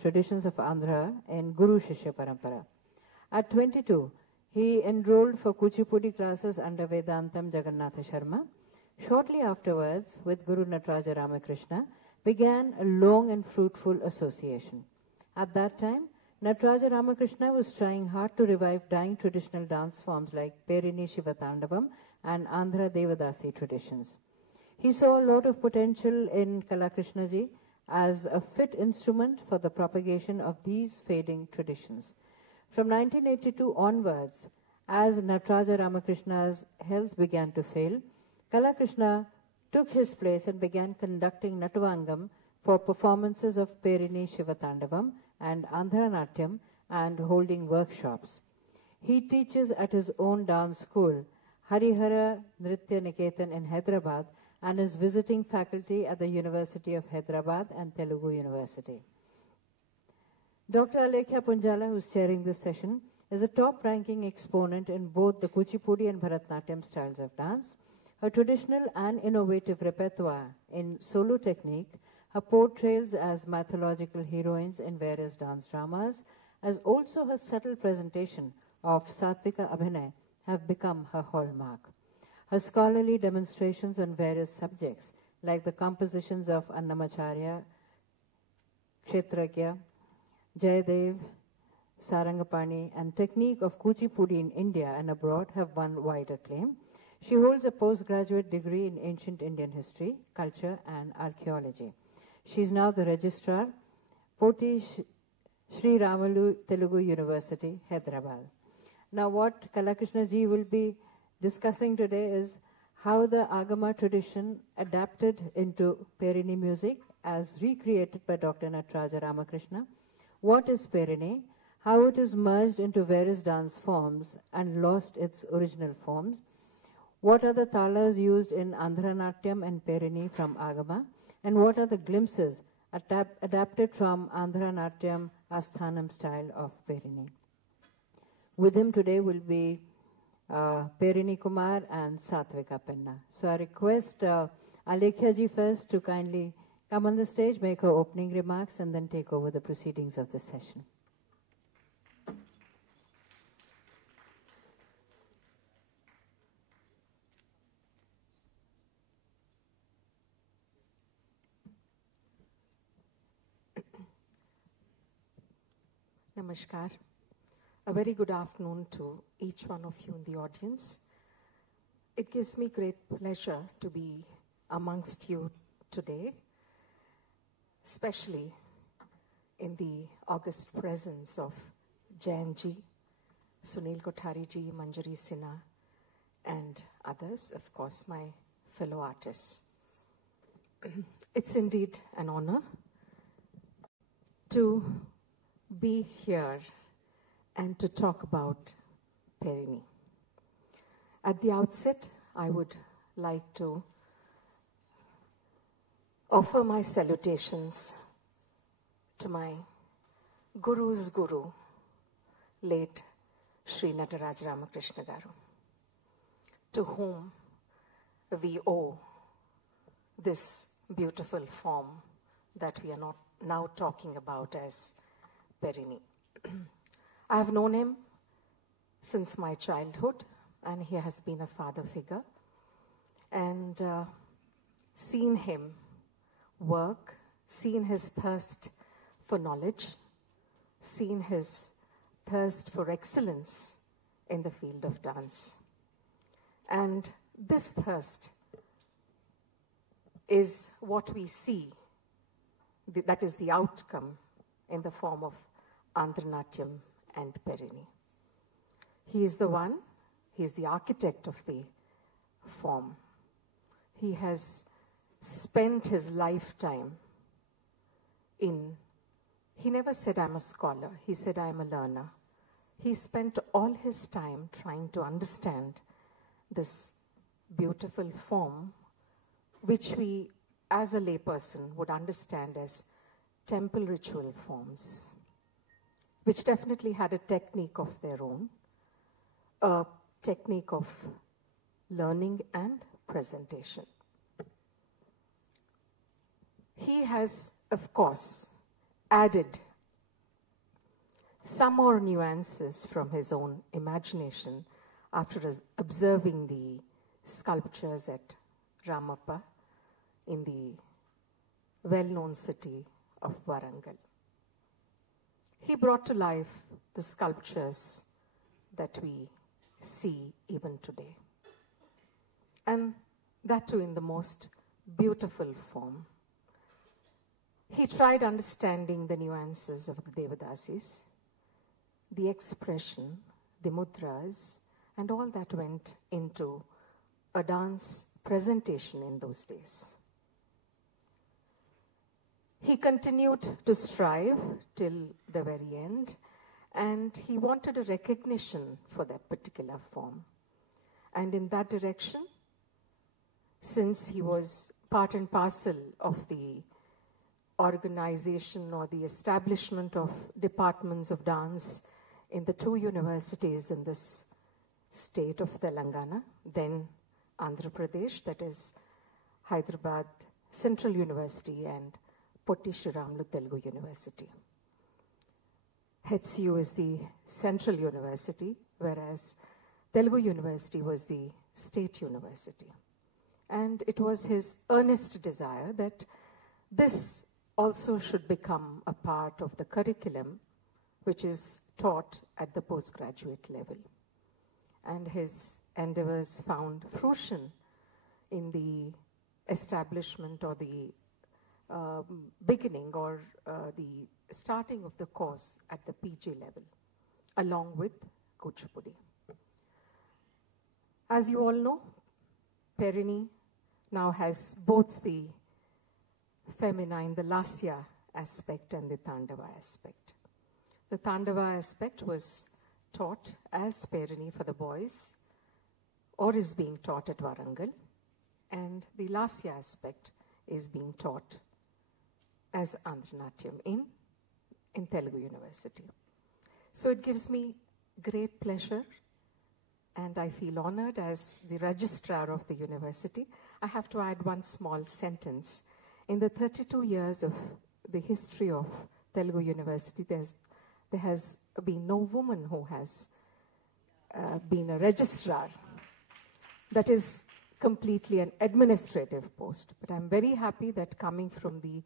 traditions of Andhra in Guru Shishya Parampara. At 22, he enrolled for Kuchipudi classes under Vedantam Jagannatha Sharma. Shortly afterwards, with Guru Nataraja Ramakrishna, began a long and fruitful association. At that time, Nataraja Ramakrishna was trying hard to revive dying traditional dance forms like Perini Shivatandavam and Andhra Devadasi traditions. He saw a lot of potential in Kalakrishnaji as a fit instrument for the propagation of these fading traditions. From 1982 onwards, as Nataraja Ramakrishna's health began to fail, Kalakrishna took his place and began conducting Natavangam for performances of Perini Shivatandavam and Andhra Natyam and holding workshops. He teaches at his own dance school, Harihara Nritya Niketan in Hyderabad, and is visiting faculty at the University of Hyderabad and Telugu University. Dr. Alekhya Punjala, who is chairing this session, is a top-ranking exponent in both the Kuchipudi and Bharatnatyam styles of dance. Her traditional and innovative repertoire in solo technique, her portrayals as mythological heroines in various dance dramas, as also her subtle presentation of Satvika Abhinay have become her hallmark. Her scholarly demonstrations on various subjects, like the compositions of Annamacharya, Kshetragya, Jayadev, Sarangapani, and technique of Kuchipudi in India and abroad have won wide acclaim. She holds a postgraduate degree in ancient Indian history, culture, and archaeology. She is now the registrar, Poti Sri Ramalu Telugu University, Hyderabad. Now what Kalakrishna ji will be discussing today is how the Agama tradition adapted into Perini music as recreated by Dr. Nataraja Ramakrishna. What is Perini? How it is merged into various dance forms and lost its original forms. What are the talas used in Andhra Natyam and Perini from Agama? And what are the glimpses adapted from Andhra Natyam Asthanam style of Perini? With him today will be Perini Kumar and Satvika Penna. So I request Alekhya ji first to kindly come on the stage, make her opening remarks, and then take over the proceedings of the session. Namaskar. A very good afternoon to each one of you in the audience. It gives me great pleasure to be amongst you today, especially in the august presence of Jayanji, Sunil Kothari-ji, Manjari Sinha, and others, of course, my fellow artists. It's indeed an honor to be here and to talk about Perini. At the outset, I would like to offer my salutations to my Guru's Guru, late Sri Nataraja Ramakrishna Garu, to whom we owe this beautiful form that we are now talking about as Perini. I have known him since my childhood, and he has been a father figure, and seen him work, seen his thirst for knowledge, seen his thirst for excellence in the field of dance. And this thirst is what we see, that is the outcome in the form of Andhra Natyam and Perini. He is the one, he is the architect of the form. He has spent his lifetime he never said I'm a scholar, he said I'm a learner. He spent all his time trying to understand this beautiful form, which we as a layperson would understand as temple ritual forms, which definitely had a technique of their own, a technique of learning and presentation. He has, of course, added some more nuances from his own imagination after observing the sculptures at Ramappa in the well-known city of Warangal. He brought to life the sculptures that we see even today, and that too in the most beautiful form. He tried understanding the nuances of the Devadasis, the expression, the mudras, and all that went into a dance presentation in those days. He continued to strive till the very end, and he wanted a recognition for that particular form. And in that direction, since he was part and parcel of the organization or the establishment of departments of dance in the two universities in this state of Telangana, then Andhra Pradesh, that is Hyderabad Central University and Potti Sriramulu Telugu University. HCU is the central university, whereas Telugu University was the state university. And it was his earnest desire that this also should become a part of the curriculum which is taught at the postgraduate level. And his endeavors found fruition in the establishment or the beginning or the starting of the course at the PG level, along with Kuchipudi. As you all know, Perini now has both the feminine, the Lasya aspect and the Tandava aspect. The Tandava aspect was taught as Perini for the boys, or is being taught at Warangal, and the Lasya aspect is being taught as Andhra Natyam in Telugu University. So it gives me great pleasure, and I feel honored as the registrar of the university. I have to add one small sentence. In the 32 years of the history of Telugu University, there has been no woman who has been a registrar. That is completely an administrative post. But I'm very happy that coming from the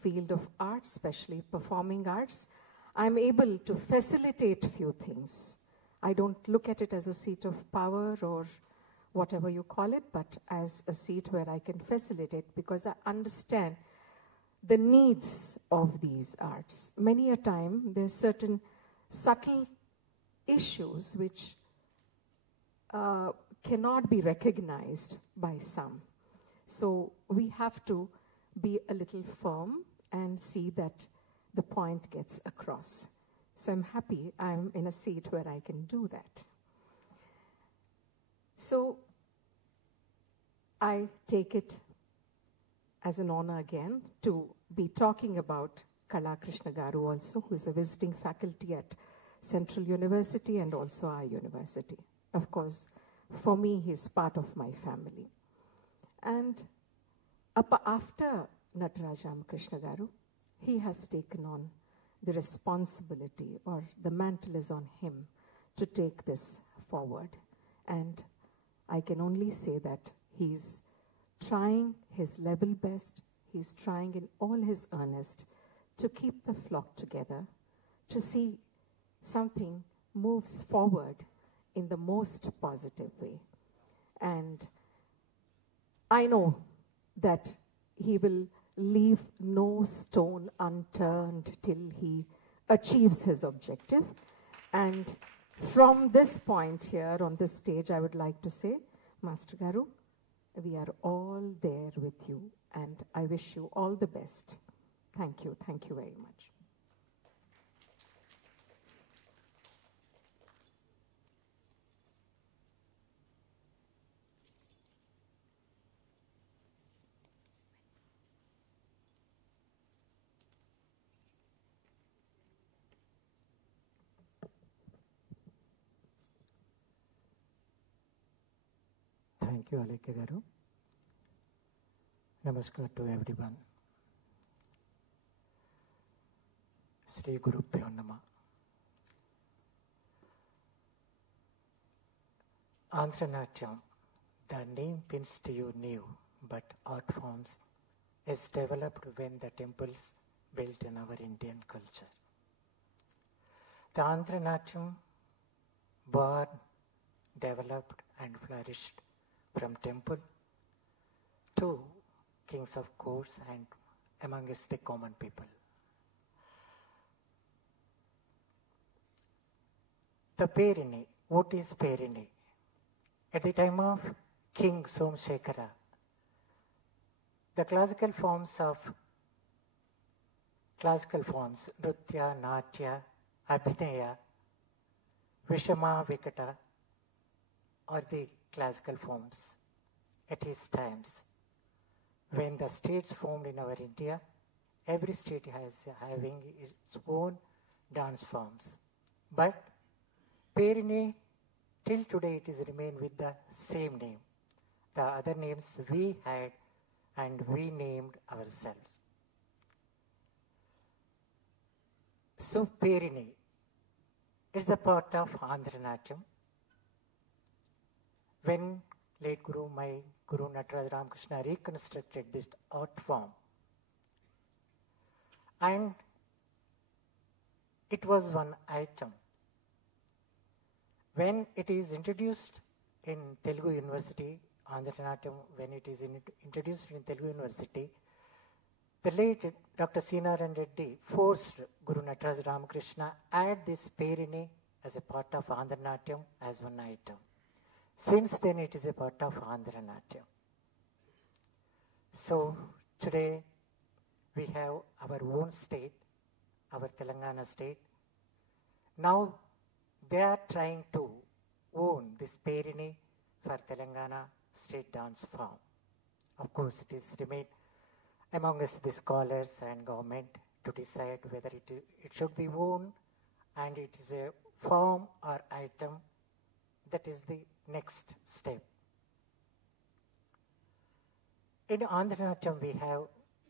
field of arts, especially performing arts, I'm able to facilitate few things. I don't look at it as a seat of power or whatever you call it, but as a seat where I can facilitate because I understand the needs of these arts. Many a time, there's certain subtle issues which cannot be recognized by some. So we have to be a little firm and see that the point gets across. So I'm happy I'm in a seat where I can do that. So I take it as an honor again to be talking about Kala Krishna Garu also, who is a visiting faculty at Central University and also our university. Of course, for me, he's part of my family. And after Nataraj Ramakrishna Garu, he has taken on the responsibility, or the mantle is on him to take this forward. And I can only say that he's trying his level best, he's trying in all his earnest to keep the flock together, to see something moves forward in the most positive way. And I know that he will leave no stone unturned till he achieves his objective. And from this point here on this stage, I would like to say, Master Garu, we are all there with you, and I wish you all the best. Thank you very much. Thank you, Alekya Garu. Namaskar to everyone. Sri Guru Pyo Nama. Nartanam, the name pins to you new, but art forms is developed when the temples built in our Indian culture. The Nartanam born, developed and flourished from temple to kings of courts and amongst the common people. The Perini, what is Perini? At the time of King Somashekara, the classical forms, Nritya, Natya, Abhinaya, Vishama, Vikata, are the classical forms at his times. When the states formed in our India, every state having its own dance forms. But Perini, till today it is remained with the same name. The other names we had and we named ourselves. So Perini is the part of Nartanam. When late Guru, my Guru Nataraj Ramakrishna reconstructed this art form, and it was one item. When it is introduced in Telugu University, Nartanam, when it is introduced in Telugu University, the late Dr. C. Narayan Reddy forced Guru Nataraj Ramakrishna add this Perini as a part of Nartanam as one item. Since then it is a part of Nartanam. So today we have our own state, our Telangana state. Now they are trying to own this Perini for Telangana state dance form. Of course, it is remain among us the scholars and government to decide whether it should be owned and it is a form or item. That is the next step. In Nartanam we have,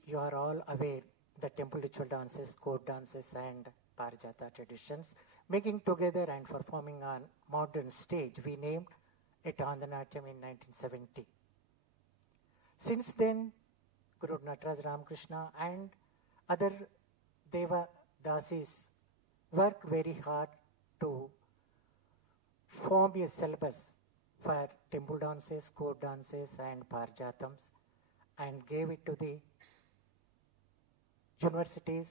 you are all aware, the temple ritual dances, court dances and Parijata traditions, making together and performing on modern stage. We named it Nartanam in 1970. Since then, Guru Nataraj Ramakrishna and other Deva Dasis worked very hard to form a syllabus for temple dances, court dances and Parijatams and gave it to the universities,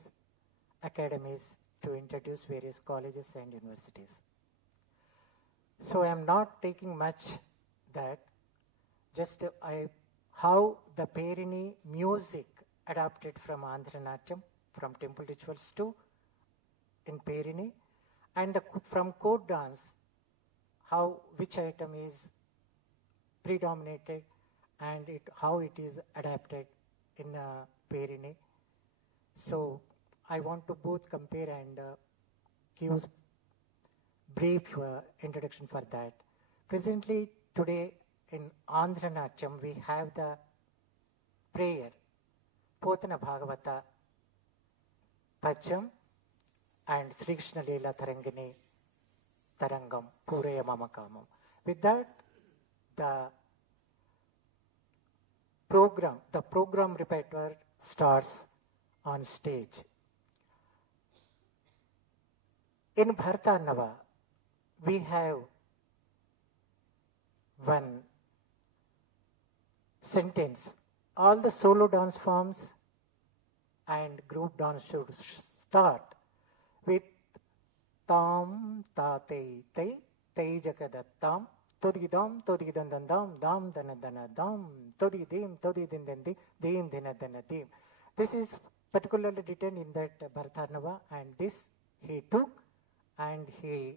academies to introduce various colleges and universities. So I am not taking much that, just how the Perini music adapted from Nartanam, from temple rituals to in Perini, and from court dance, which item is predominated and how it is adapted in Perini. So I want to both compare and give brief introduction for that. Presently today in Nartanam we have the prayer, Potana Bhagavata Pacham and Sri Krishna Leela Tarangini Tarangam Puraya Mamakamam. With that, the program repertoire starts on stage. In Bharatannava, we have one sentence. All the solo dance forms and group dance should start with Tam Ta Te Te Te Jagadattam Todigidam Todigidandandam Dam Danadana Todi Dim Todidindendi Dim Dinadana Dim. This is particularly written in that Bharatannava, and this he took and he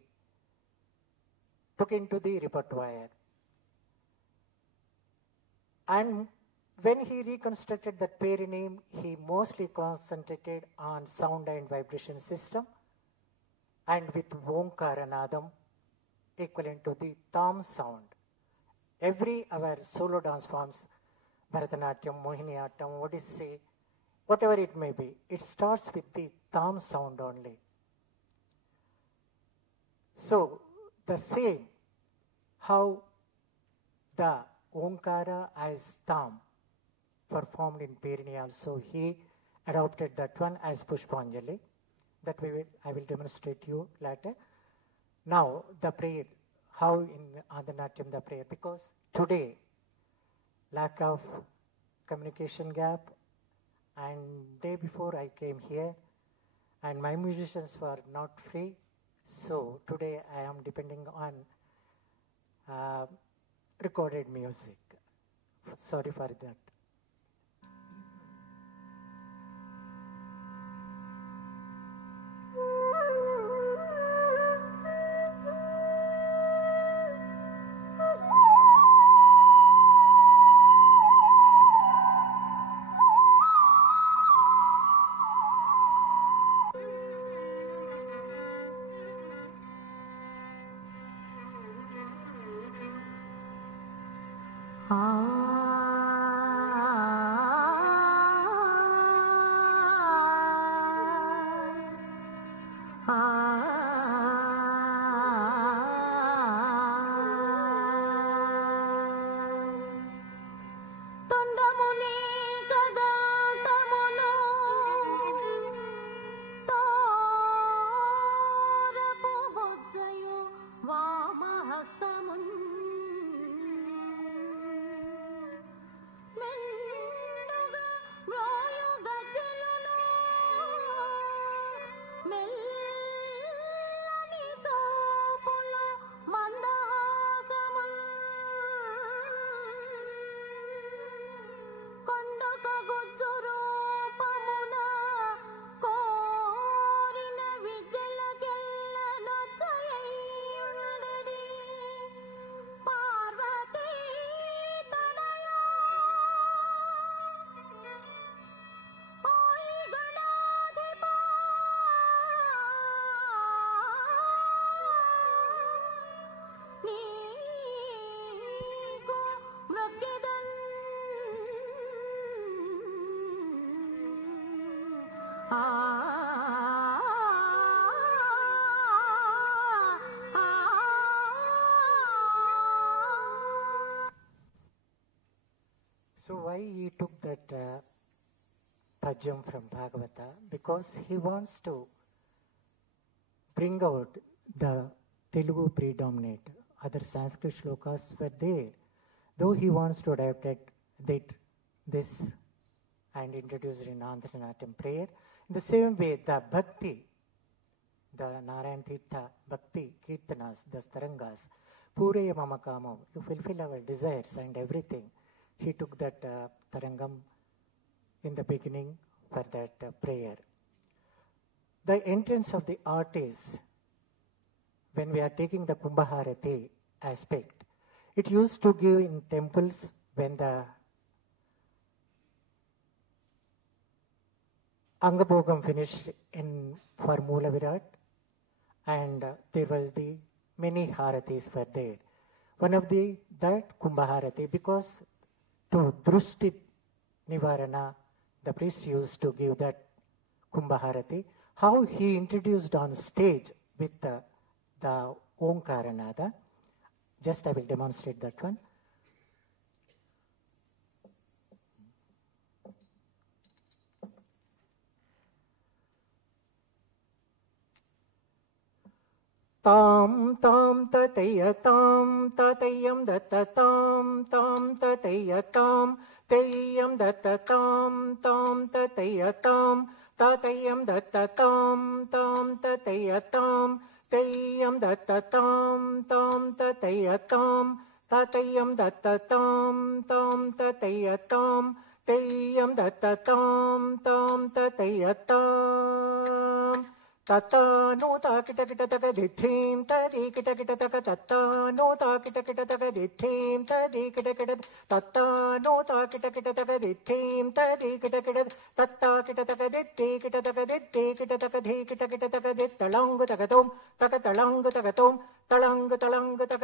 took into the repertoire. And when he reconstructed that Perini, he mostly concentrated on sound and vibration system, and with Omkaranadam equivalent to the Tam sound. Every our solo dance forms, Bharatanatyam, Mohiniyattam, Odissi, whatever it may be, it starts with the Tam sound only. So the same, how the Omkara as Tam performed in Perini also. He adopted that one as Pushpanjali. That I will demonstrate you later. Now the prayer, how in Andhanatyam the prayer, because today lack of communication gap, and day before I came here and my musicians were not free, so today I am depending on recorded music. Sorry for that. So why he took that pajam from Bhagavata? Because he wants to bring out the Telugu predominate. Other Sanskrit shlokas were there. Though he wants to adapt this and introduce it in Andhanatyam prayer. In the same way, the bhakti, the Narayan Tirtha bhakti kirtanas, the starangas, Puraya Mama Kamam, you fulfill our desires and everything. He took that tarangam in the beginning for that prayer. The entrance of the artist, when we are taking the Kumbhaharati aspect, it used to give in temples when the Angabhogam finished for Moola Virat, and there was the many haratis were there. One of that Kumbhaharati, because to Drushti Nivarana, the priest used to give that Kumbhaharati. How he introduced on stage with the Omkaranada. Just I will demonstrate that one. Tam tam tataya tam tatayam datta tam tam tataya tam tayam datta tam tam tataya tam tatayam datta tam tam tataya tam tayam datta tam tam tataya tam tatayam datta tam tam tataya tam tayam datta tam tam tataya tam Tata no ta kita kita taka dithim tadi kita kita taka tata no ta kita kita taka dithim tadi kita kita tata no ta kita kita taka dithim tadi kita kita tata kita taka ditti kita taka ditti kita taka di kita kita taka dit talang taka tom talang taka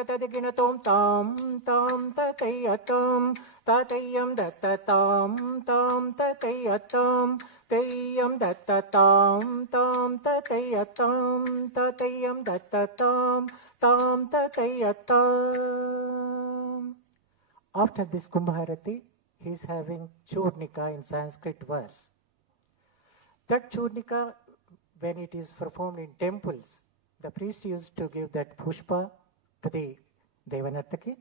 tadi kina tom tam tam tatayatam tatayam datta tam tam tatayatam Tayam datta tam tam tatayatam tatayam datta tam tam tatayatam. after this Kumbharati, he is having Churnika in Sanskrit verse. That Churnika, when it is performed in temples, the priest used to give that pushpa to the Devanartaki.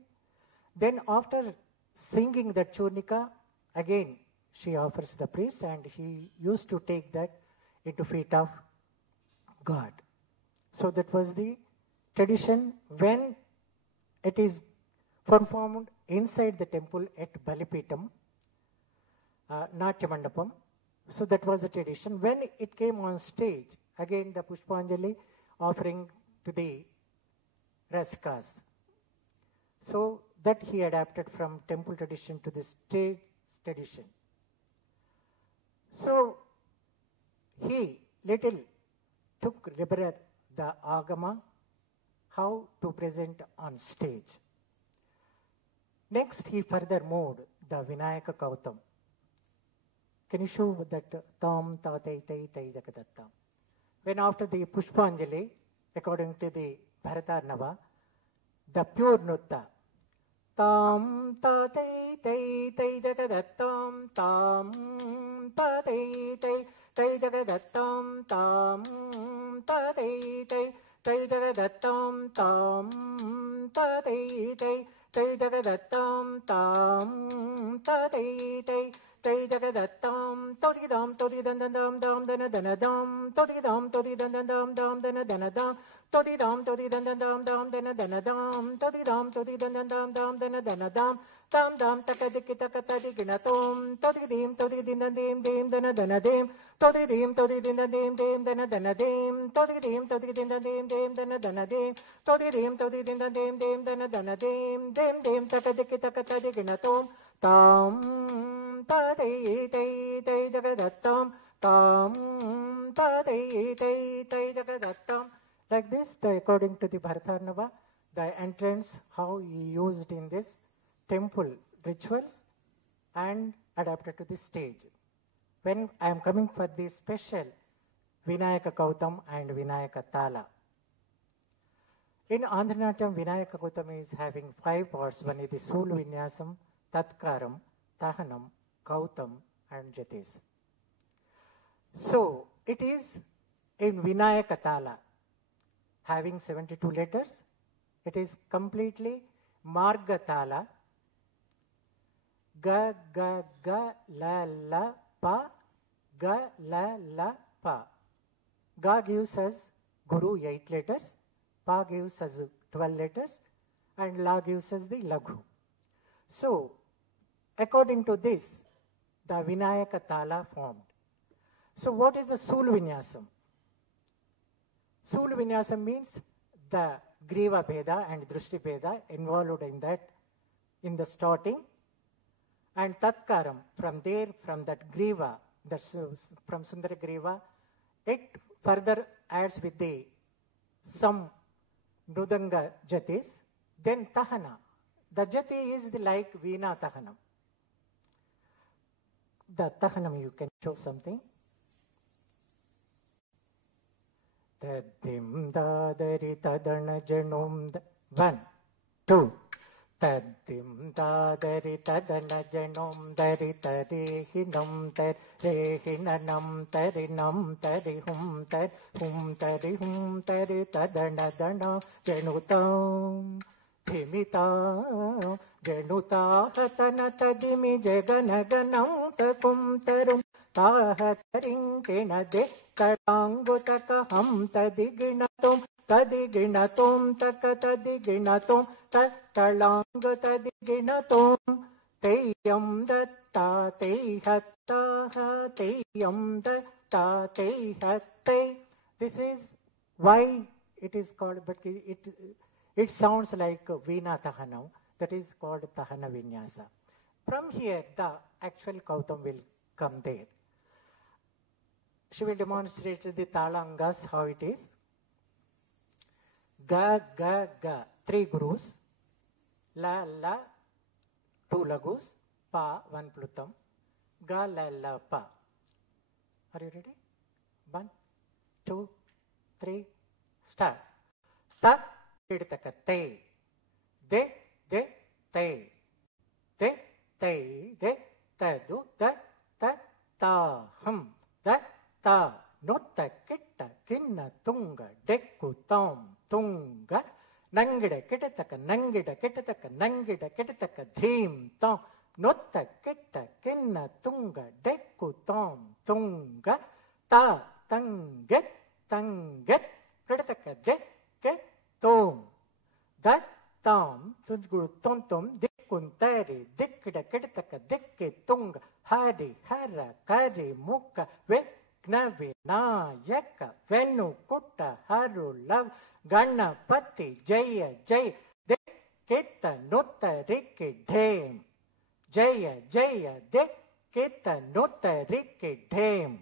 Then after singing that Churnika, again she offers the priest, and he used to take that into feet of God. So that was the tradition when it is performed inside the temple at Balipitam, Natya Mandapam. So that was the tradition. When it came on stage, again the Pushpanjali offering to the Rasikas. So that he adapted from temple tradition to the stage tradition. So he little took liberate the Agama, how to present on stage. Next, he further moved the Vinayaka Kautam. Can you show that tam ta tai tai tai jagadattam? When after the Pushpanjali, according to the Bharatarnava, the pure Nutta, tam ta tai tai tai jagadattam, tam ta tai tai tai jagadattam, tam ta tai tai tai jagadattam, tam ta tai tai tai jagadattam, tam ta tai tai tai jagadattam, todidam todidandam dam dana dana dam, todidam todidandam dam dana dana dam, todidam todidandam dam dana dana dam, todidam todidandam dam dana dana dam, dam dam takadikita katadikinatum, todidim todidindim dim dana dana dim, todidim todidindim dim dana dana dim, todidim todidindim dim dana dana dim, todidim todidindim dim dana dana dim, dim dim takadikita katadikinatum, tam ta tai tai tai jagadattam, tam ta tai tai tai jagadattam. Like this, according to the Bharatarnava, the entrance, how he used in this temple rituals and adapted to the stage. When I am coming for the special Vinayaka Kautam and Vinayaka Tala. In Andhra Natyam, Vinayaka Kautam is having 5 parts. One is the Sul Vinyasam, Tatkaram, Tahanam, Kautam and Jatis. So it is in Vinayaka Tala, having 72 letters. It is completely Marga Tala, Ga, Ga, Ga, La, La, Pa, Ga, La, La, Pa. Ga gives us Guru 8 letters, Pa gives us 12 letters, and La gives us the Laghu. So, according to this, the Vinayaka Tala formed. So what is the Sul Vinyasam? Sul Vinyasam means the Griva Bheda and Drushti Bheda involved in that, in the starting. And Tatkaram, from there, from that Griva, that's from Sundara Griva, it further adds with the some Nudanga Jatis. Then Tahana. The Jati is like Veena Tahanam. The Tahanam, you can show something. Tadim dadari tadana janum. 1, 2. Tadim dadari tadana janum dari tari hinam tari hinanam tari nam tari hum tari tadana dana janutam. Dhimita januta hatana tadimi jaganaganam takum tarum tahataring kinade tarangutaka ham tadiginatum taka tadiginatum talang tadiginatum teyam datta tehatta teyam datta tehatte. This is why it is called, but it sounds like Veena Tahanam, that is called Tahana Vinyasa. From here, the actual Kautam will come there. She will demonstrate the Talangas, how it is. Ga, Ga, Ga, 3 Gurus. La, La, 2 Lagus. Pa, 1 Plutam. Ga, La, La, Pa. Are you ready? 1, 2, 3, start. Ta, Idtaka, Te. De, Te. te, te, de, ta, du, da, ta, ta, hum, da, ta, nutta, kitta, kinna, tunga, dekku, tom, tunga, nangida, kitataka, nangida, kitataka, nangida, kitataka, dhim, tom, nutta, kitta, kinna, tunga, dekku, tom, tunga, ta, tanget, tanget, kitataka, dekke, tom, da, tam, tungu, tom, tom, kuntari, dikkida, kidataka, dikke, tunga, hari, hara, kari, mukha, vikna, vinayaka, venu, kutta, haru, lav, ganapati, jaya, jaya, dikkita, nutta, rikki, dhem, jaya, jaya, dikkita, nutta, rikki, dhem,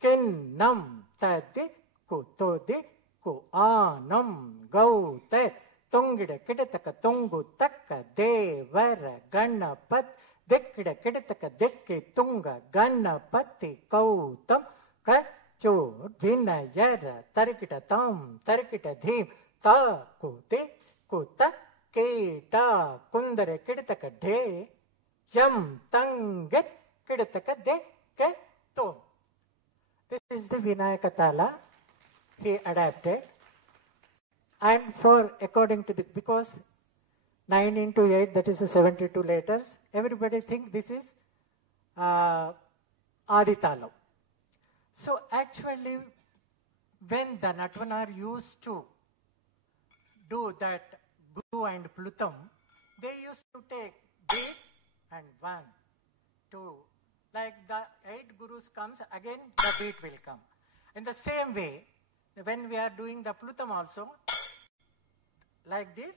kinnam, tadikku, todikku, anam, gaute, Tungida kidataka tungu taka devara ganapat dikkida kidataka dikki tunga ganapati kautam kachur vinayara tarikita tam tarikita dhim ta kuti kuta kita kundare kidataka de yam tanget kidataka dekke tom. This is the Vinayaka Tala he adapted. And for according to the, because 9 into 8, that is 72 letters, everybody think this is Aditalam. So actually, when the Natvanar used to do that Guru and Plutam, they used to take beat and 1, 2, like the 8 Gurus comes, again the beat will come. In the same way, when we are doing the Plutam also, like this,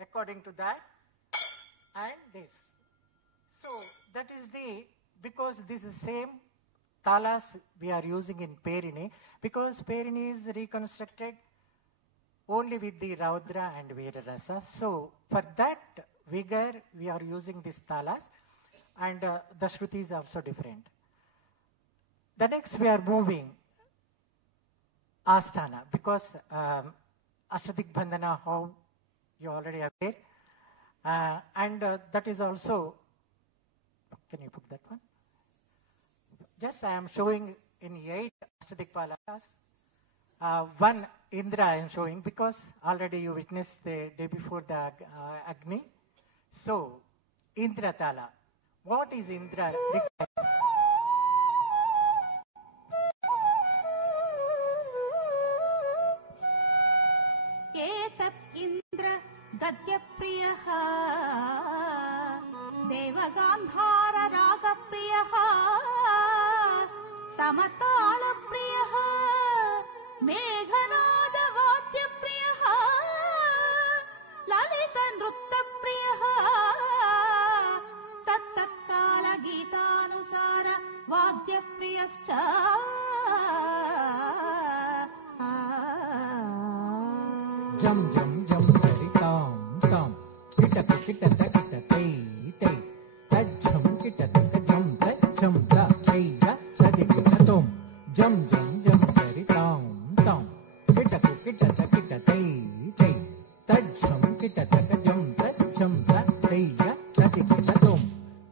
according to that, and this. So that is because this is the same talas we are using in Perini, because Perini is reconstructed only with the Raudra and Veerarasa. So for that vigor, we are using this talas, and the Shruti is also different. The next we are moving Asthana, because Ashtadik Bandhana, how you already aware, and that is also, can you put that one? Just I am showing in 8 Ashtadik Palas, 1 Indra I am showing, because already you witnessed the day before the Agni. So, Indra Tala. What is Indra? Indra गद्यप्रियः देवगान्धार रागप्रियः समतालप्रियः Meghnad वाद्यप्रियः Lalit नृत्यप्रियः तत्तत्काल गीतानुसार वाद्यप्रियश्च Jam jam jam tari tam tam kita kita kita tei tei tajam kita jam tajam da tei ya tadi kita tom jam jam jam tari tam tam kita kita tei tei tajam kita jam tajam da tei ya tadi kita tom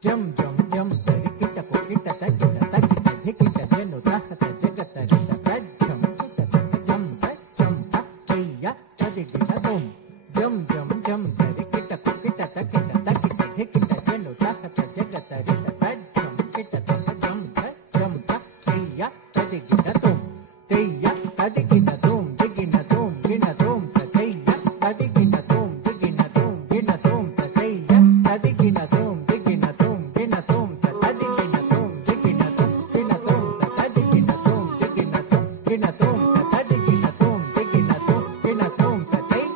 jam jam jam tari kita kita jeno tahta jagata kita tajam kita jam tajam da tei ya kita tom jam jam jam tari kita kita kita jeno tahta jagata kita tajam kita jam tajam da tei ya tadi kita tom tei ya tadi kita tom digina tom gina tom tei ya tadi kita tom digina tom gina tom tei ya tadi kita tom digina tom gina tom tadi kita tom digina tom gina tom tadi kita tom digina tom gina tom tadi kita tom digina tom gina tom tei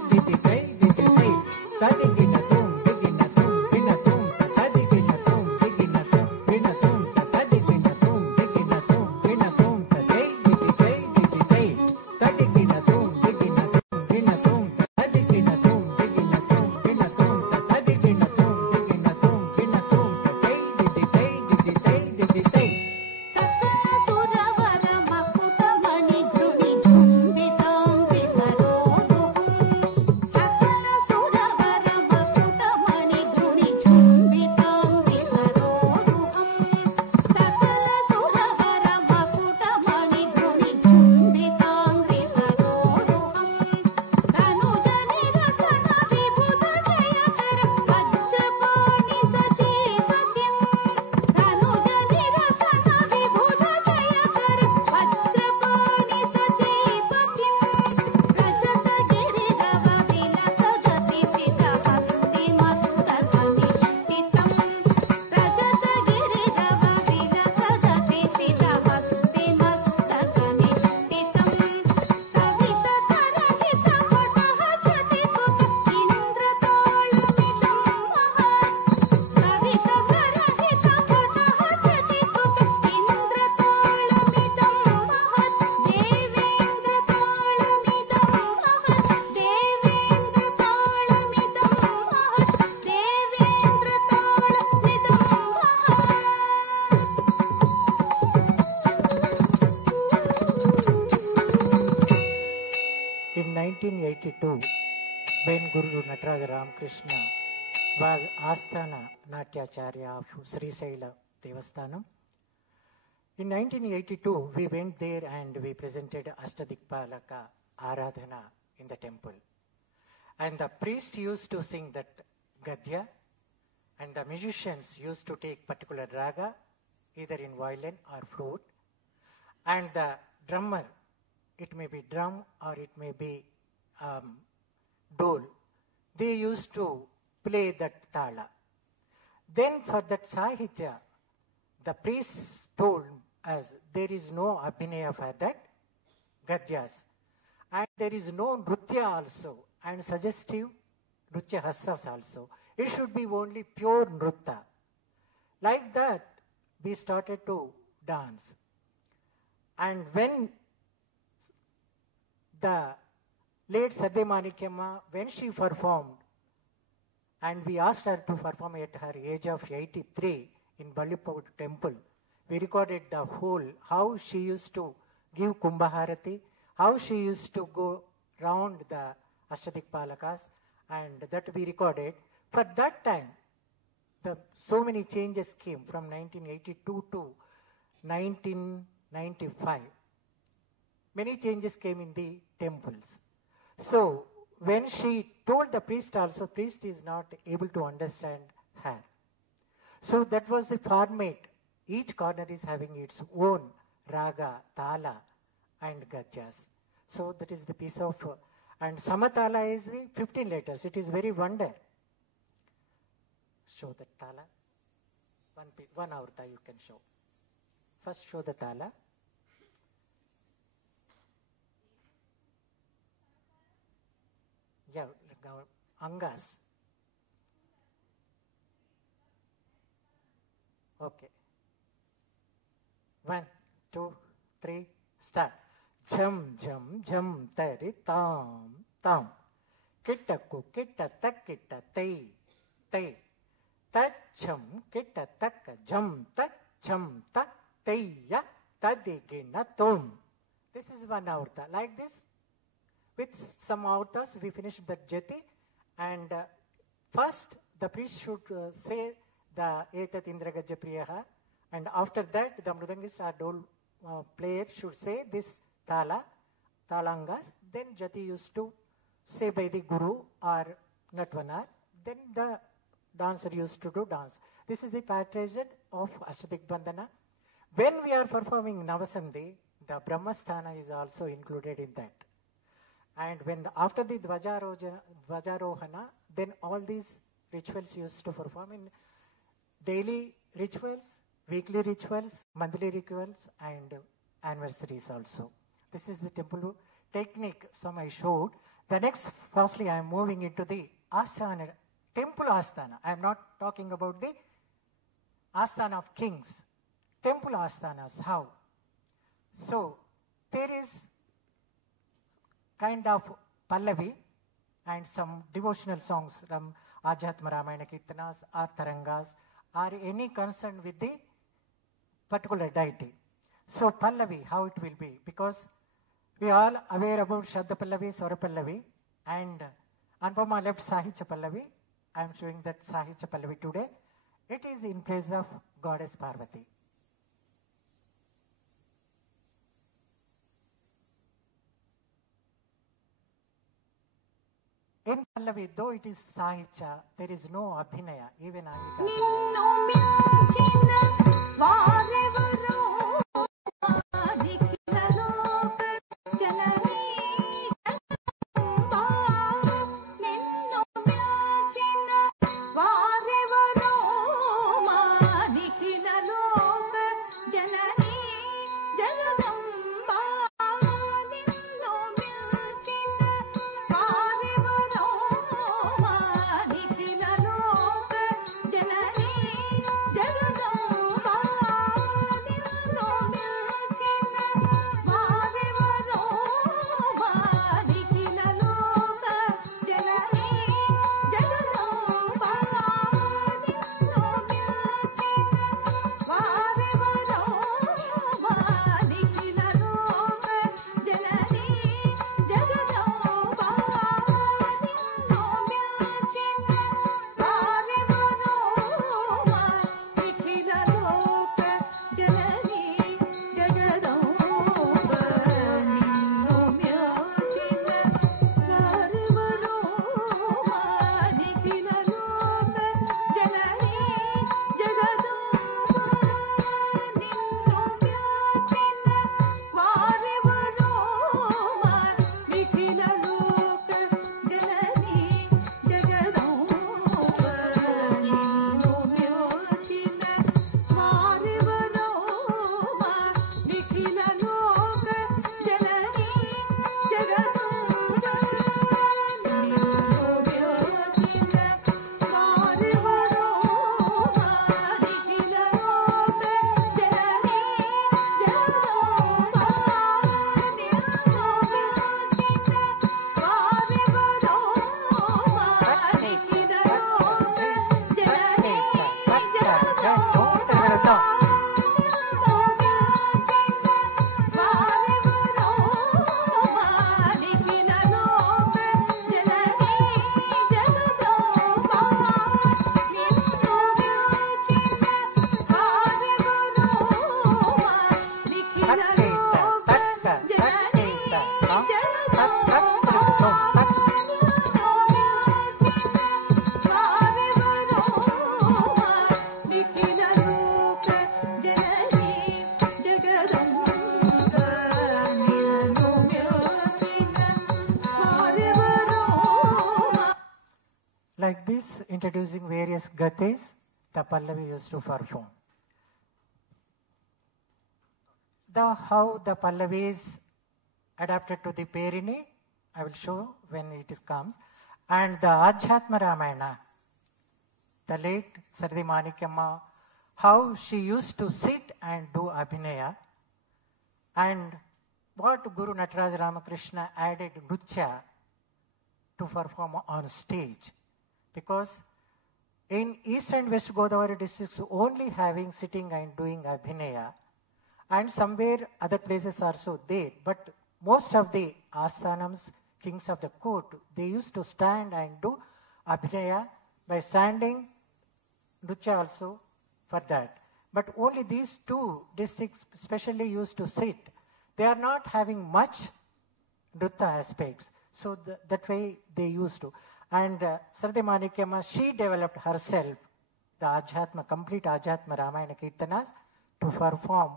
1982, when Guru Nataraja Ramakrishna was Asthana Natyacharya of Sri Saila Devasthanam. In 1982, we went there and we presented Ashtadikpalaka Aradhana in the temple. And the priest used to sing that Gadya, and the musicians used to take particular raga, either in violin or flute. And the drummer, it may be drum or it may be dole, they used to play that tala. Then for that sahitya, the priest told us there is no abhinaya for that gadyas. And there is no nritya also, and suggestive nritya hastas also. It should be only pure nritya. Like that, we started to dance. And when the late Sadhya Manikyamma, when she performed, and we asked her to perform at her age of 83 in Ballipur temple, we recorded the whole, how she used to give Kumbhaharati, how she used to go round the Ashtadikpalakas, and that we recorded. For that time, so many changes came from 1982 to 1995. Many changes came in the temples. So when she told the priest also, priest is not able to understand her. So that was the format. Each corner is having its own raga, tala, and gadyas. So that is the piece of, and Samatala is the 15 letters. It is very wonder. Show the tala. One avrta you can show. First show the tala. Yeah, angas. Okay. 1, 2, 3, start. Jam, jam, jam, tari, tam, tam. Kitta ku, kitta tak, kitta tay, tay. Ta cham, kitta tak, jam, tak, cham, tak, tay, ya, tadigina, tum. This is one avrta. Like this, with some avrtas, we finished the jati. And first, the priest should say the Etat Indra Gajya Priyaha. And after that, the Mridangist or dole player should say this tala, talangas. Then jati used to say by the Guru or Natvanar. Then the dancer used to do dance. This is the pattern of Ashtadik Bandhana. When we are performing Navasandhi, the Brahmasthana is also included in that. And when after the Dvajarohana, then all these rituals used to perform in daily rituals, weekly rituals, monthly rituals, and anniversaries also. This is the temple technique some I showed. The next, firstly, I am moving into the asthana, temple asthana. I am not talking about the asthana of kings. Temple asthanas, how? So, there is kind of Pallavi and some devotional songs from Ajhatma Ramayana Kirtanas or Tarangas or any concern with the particular deity. So Pallavi, how it will be? Because we are all aware about Shraddha Pallavi, Swara Pallavi, and Anupama left Sahitya Pallavi. I am showing that Sahitya Pallavi today. It is in place of Goddess Parvati. In Pallavi, though it is Sahitya, there is no Abhinaya, even Angika. నిన్ను మించిన వారెవరో నిఖిలలోక జననీ జగదంబా. నిన్ను మించిన వారెవరో నిఖిలలోక జననీ జగదంబా. నిన్ను మించిన వారెవరో నిఖిలలోక జననీ Jagadamba. like this, introducing various gates the Pallavi used to perform. How the Pallavis adapted to the Perini, I will show when it comes. And the Adhyatma Ramayana, the late Sardi Manikyamma, how she used to sit and do Abhinaya, and what Guru Nataraj Ramakrishna added Nritya to perform on stage. Because in East and West Godavari districts, only having sitting and doing Abhinaya, and somewhere other places are so there, but most of the Asthanams, kings of the court, they used to stand and do Abhinaya by standing, Nritya also for that. But only these two districts specially used to sit. They are not having much Nritya aspects. So that way they used to. And Sardi Manikyamma, she developed herself the Ajhatma, complete Ajhatma Ramayana Kirtanas to perform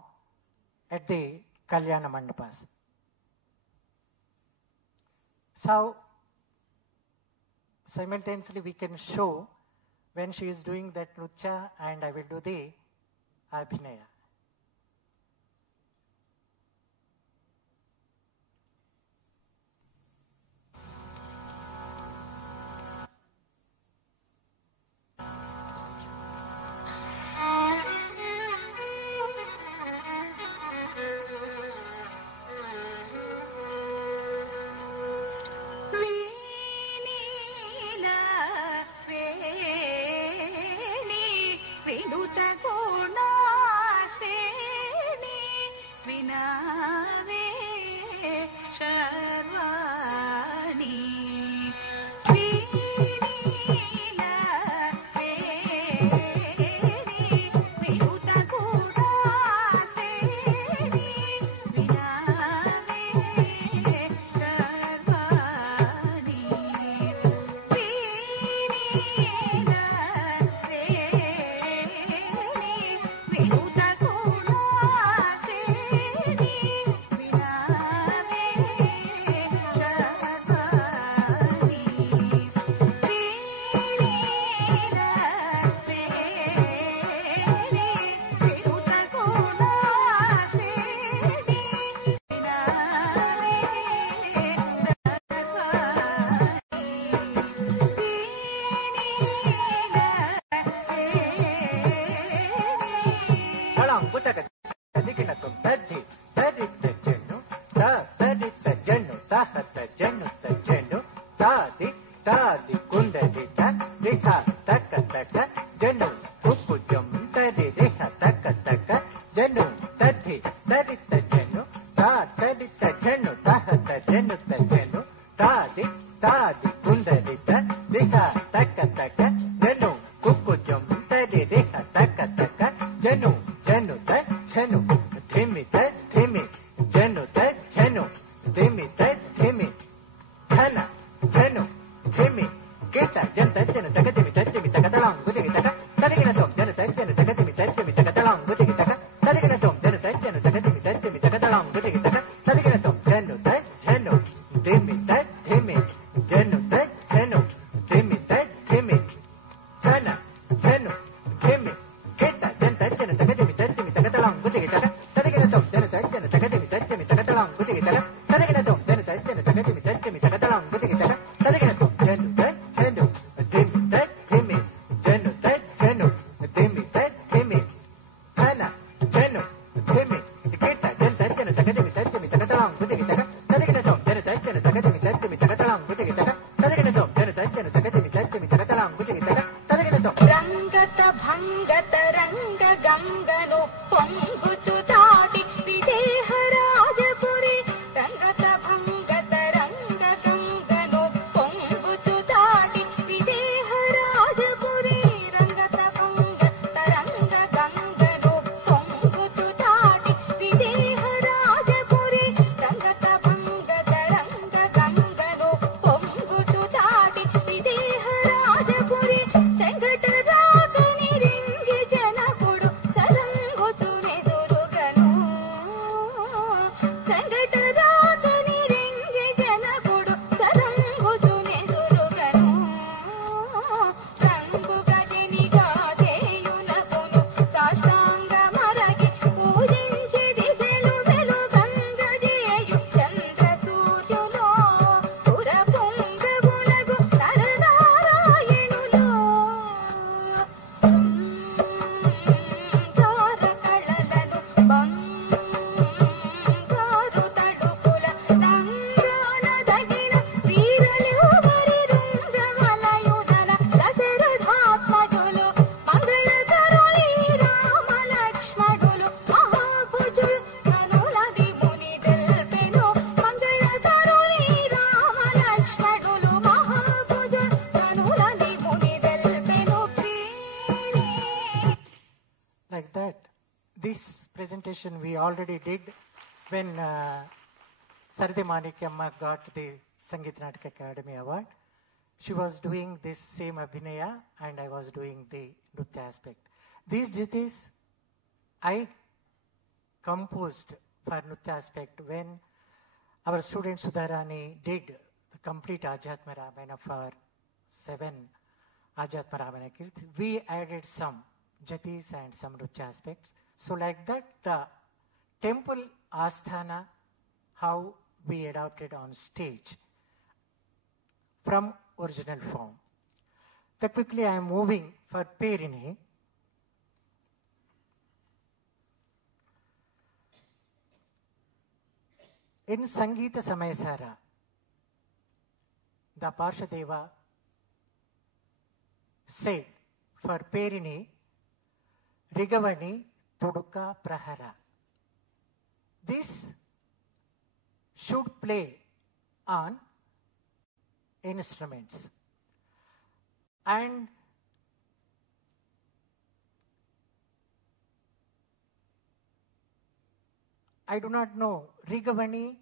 at the Kalyana Mandapas. So simultaneously we can show when she is doing that Nritya and I will do the Abhinaya. presentation we already did when Sarde Manikyamma got the Sangeet Natak Academy Award. She was doing this same Abhinaya and I was doing the Nritya aspect. These jitis I composed for Nritya aspect when our student Sudharani did the complete Ajatma Ramayana for 7 Ajatma Ramayana Kirti. We added some jatis and some Nritya aspects. So like that, the temple Asthana, how we adopted on stage from original form. That quickly I am moving for Perini. In Sangeeta Samayasara, the Parshadeva said for Perini, Rigavani Tuduka Prahara. This should play on instruments. And I do not know, Rigavani,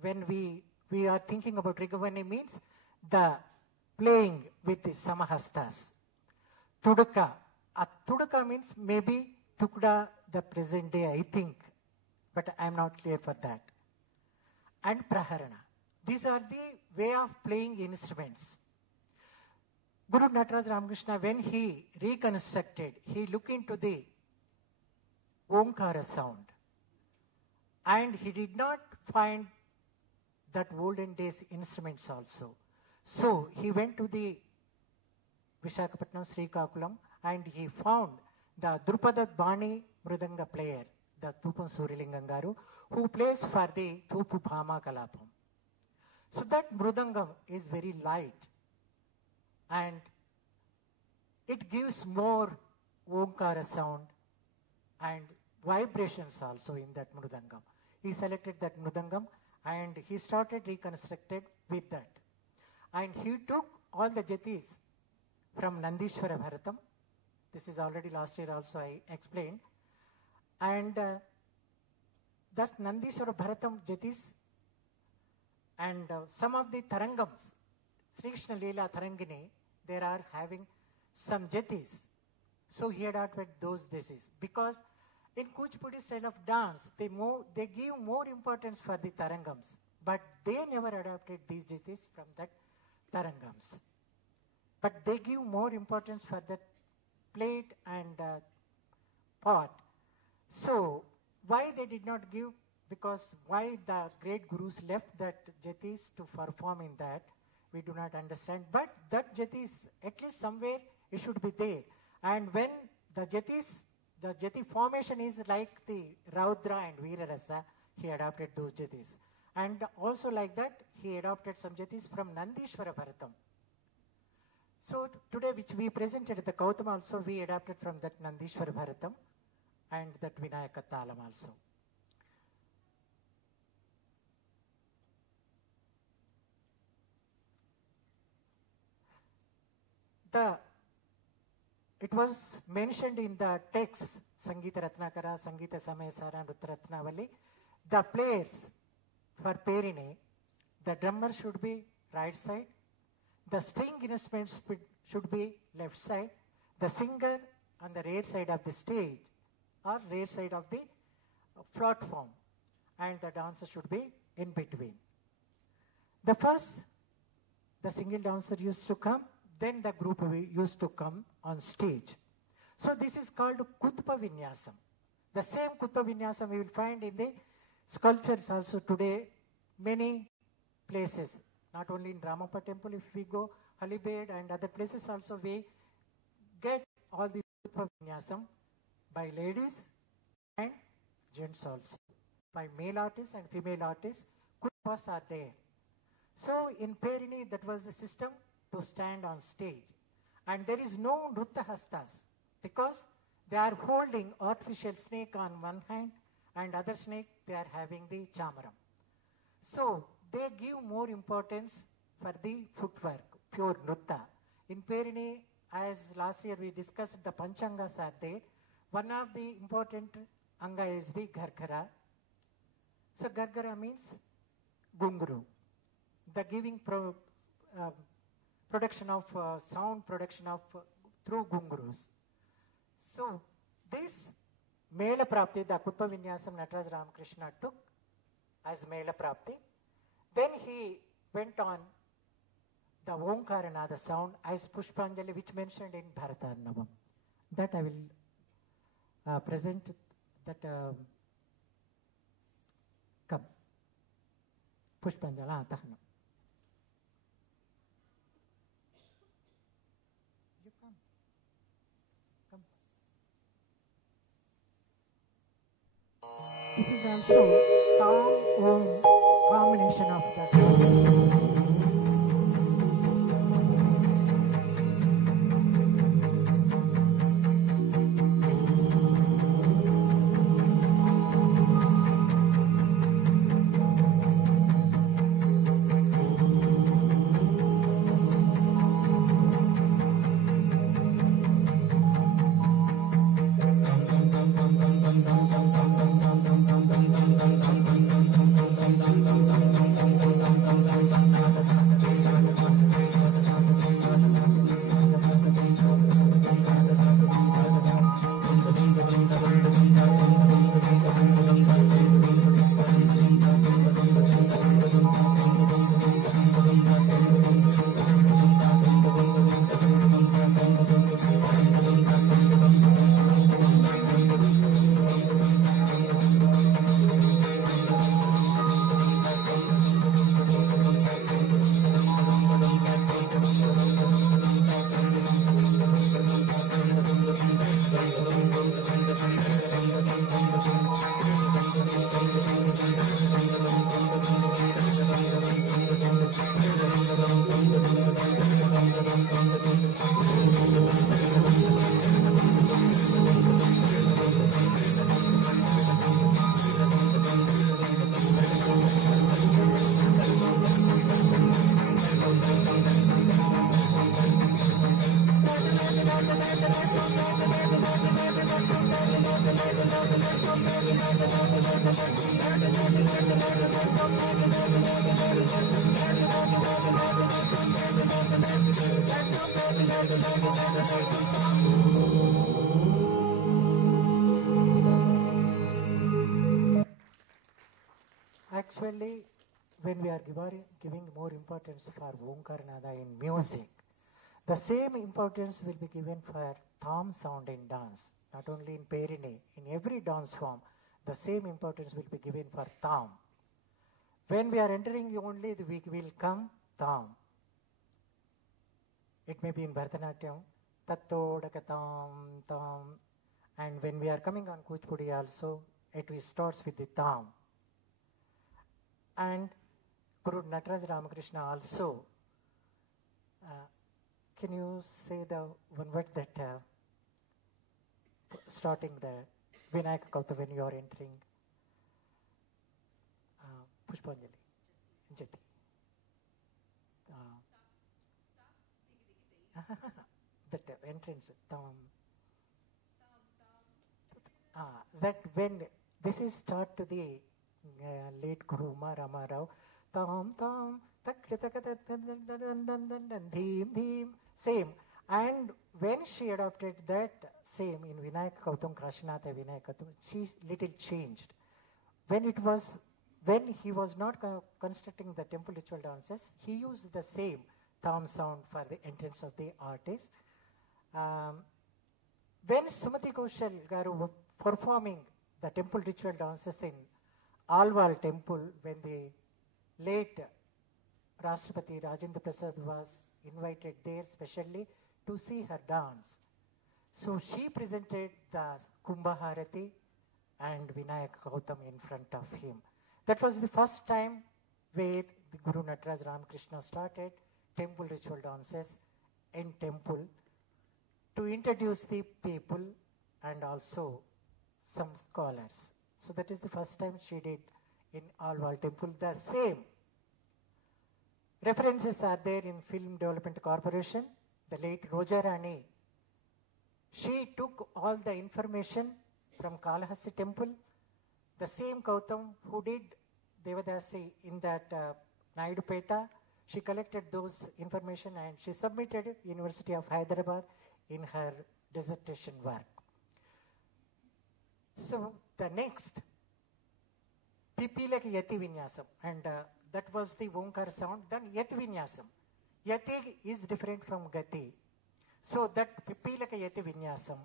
when we are thinking about Rigavani means the playing with the Samahastas. Tuduka. Tuduka means maybe Tukda, the present day, I think, but I am not clear for that. And Praharana. These are the way of playing instruments. Guru Nataraj Ramakrishna, when he reconstructed, he looked into the Omkara sound. And he did not find that olden days instruments also. So he went to the Visakhapatnam Srikakulam and he found the Drupada Bani Mridanga player, the Thupam Surilingam Garu, who plays for the Thupu Bhama Kalapam. So that Mridangam is very light and it gives more Omkara sound and vibrations also in that Mridangam. He selected that Mridangam and he started reconstructed with that. And he took all the jatis from Nandishwara Bharatam. This is already last year also I explained. And thus Nandishwara Bharatam jatis and some of the Tarangams, Sri Krishna Leela Tarangini, they are having some jatis. So he adopted those jatis because in Kuchipudi style of dance, they give more importance for the Tarangams, but they never adopted these jatis from that Tarangams. But they give more importance for that plate and pot. So why they did not give? Because why the great gurus left that jatis to perform in that, we do not understand. But that jatis, at least somewhere, it should be there. And when the jati formation is like the Raudra and Veerarasa, he adopted those jatis. And also like that, he adopted some jatis from Nandishwara Bharatam. So today, which we presented at the Kautam also, we adapted from that Nandishwara Bharatam and that Vinayaka Talam also. It was mentioned in the text, Sangeeta Ratnakara, Sangeeta Samayasara, and Uttaratnavali, the players for Perini, the drummer should be right side, the string instruments should be left side, the singer on the rear side of the stage or rear side of the platform, and the dancer should be in between. The first, the single dancer used to come, then the group used to come on stage. So this is called Kutpa Vinyasam. The same Kutpa Vinyasam we will find in the sculptures also today, many places, not only in Ramappa temple, if we go Halibed and other places also, we get all the Kutpa Vinyasam by ladies and gents also. By male artists and female artists, Kutpas are there. So in Perini, that was the system to stand on stage. And there is no Nrutta Hastas because they are holding artificial snake on one hand and other snake they are having the chamaram. So they give more importance for the footwork, pure Nrutta. In Perini, as last year we discussed, the Panchangas are there. One of the important Anga is the Gargara. So Gargara means Gunguru. The giving production of sound production of through Gungurus. So this Mela Prapti, the Kutpa Vinyasam Nataraj Ramakrishna took as Mela Prapti. Then he went on the Omkarana, the sound, as Pushpanjali, which mentioned in Bharatarnavam. That I will present that. Come. Pushpanjali, Tahana. You come. Come. This is also Tam Om combination of that. Actually, when we are giving more importance for Omkaranada in music, the same importance will be given for Tham sound in dance, not only in Perini, in every dance form, the same importance will be given for Tham. When we are entering only, we will come Tham. It may be in Bharatanatyam, Tattodaka Tam, Tam, and when we are coming on Kuchipudi also, it starts with the Tam. And Guru Nataraj Ramakrishna also, can you say the one word that starting the Vinayaka Kauta when you are entering Pushpanjali, Jati. That entrance, that when this is start to the late Guru Rama Rao, tam tam tak dhim, same. And when she adopted that same in Vinayaka Kautam Kashinatha Vinayaka Kautam, she little changed. When he was not constructing the temple ritual dances, he used the same tam sound for the entrance of the artist. When Sumati Kaushal Garu performing the temple ritual dances in Alwal temple, when the late Rashtrapati Rajendra Prasad was invited there specially to see her dance. So she presented the Kumbhaharati and Vinayaka Gautam in front of him. That was the first time where the Guru Nataraj Ramakrishna started temple ritual dances in temple to introduce the people and also some scholars. So that is the first time she did in Alwal temple. The same references are there in Film Development Corporation. The late Roja Rani, she took all the information from Kalahasti temple. The same Gautam who did Devadasi in that Naidupeta, she collected those information and she submitted University of Hyderabad in her dissertation work. So the next, Pipilaki Yati Vinyasam, and that was the Omkar sound. Then Yati Vinyasam. Yati is different from Gati. So that Pipilaka Yati Vinyasam.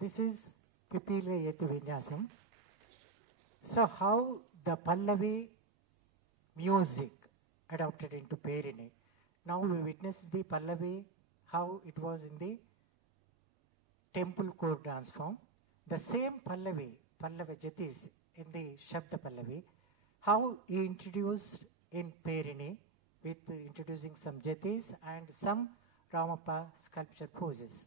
This is Pipile Yeti Vinyasam. So how the Pallavi music adopted into Perini. Now we witnessed the Pallavi, how it was in the temple core dance form. The same Pallavi, Pallava Jatis in the Shabda Pallavi, how he introduced in Perini with introducing some Jatis and some Ramappa sculpture poses.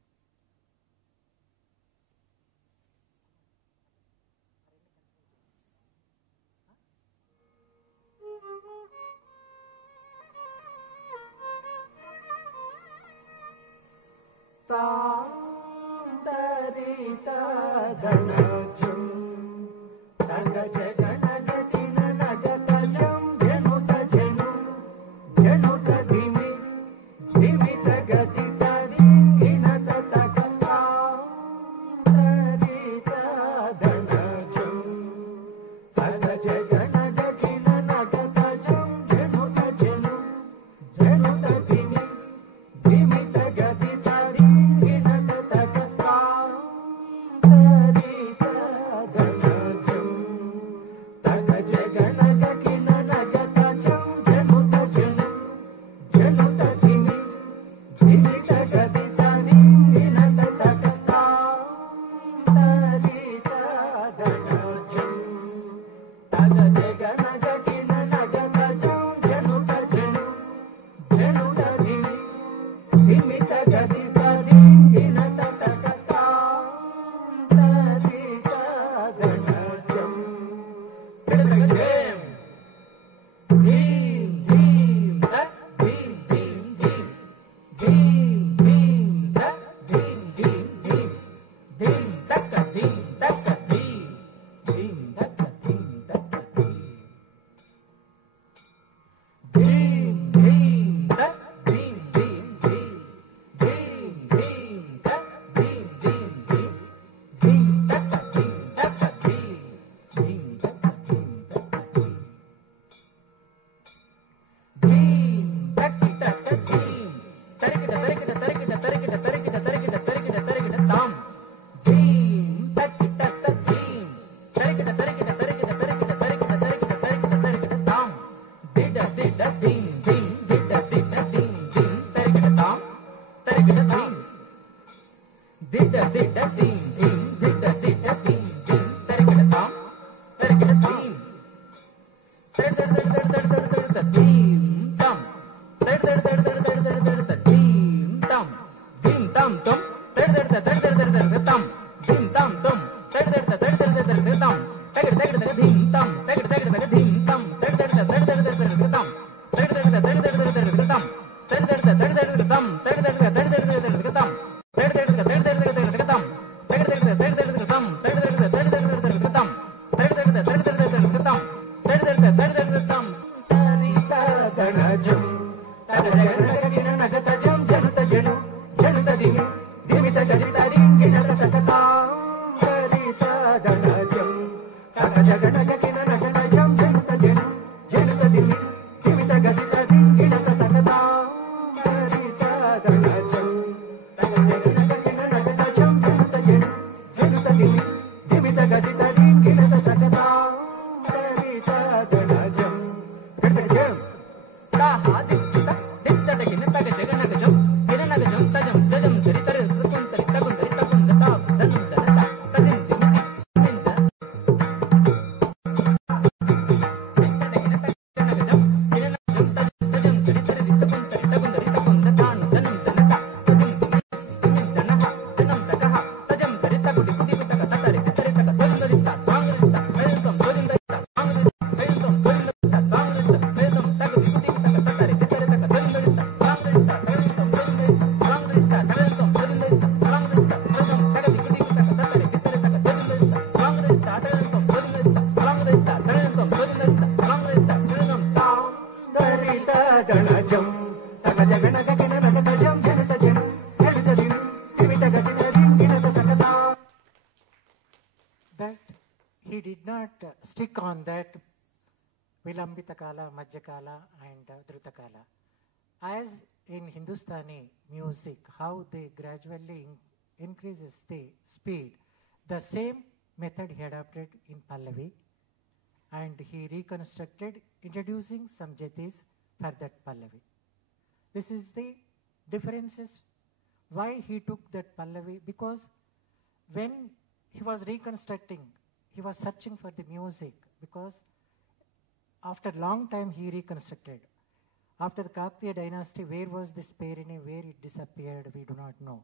That he did not stick on that Vilambita Kala, Madhya and Dhruta Kala. As in Hindustani music, how they gradually increases the speed, the same method he adopted in Pallavi, and he reconstructed, introducing some jatis for that Pallavi. This is the differences why he took that Pallavi, because when he was reconstructing, he was searching for the music, because after a long time he reconstructed. After the Kakatiya dynasty, where was this Perini, where it disappeared, we do not know.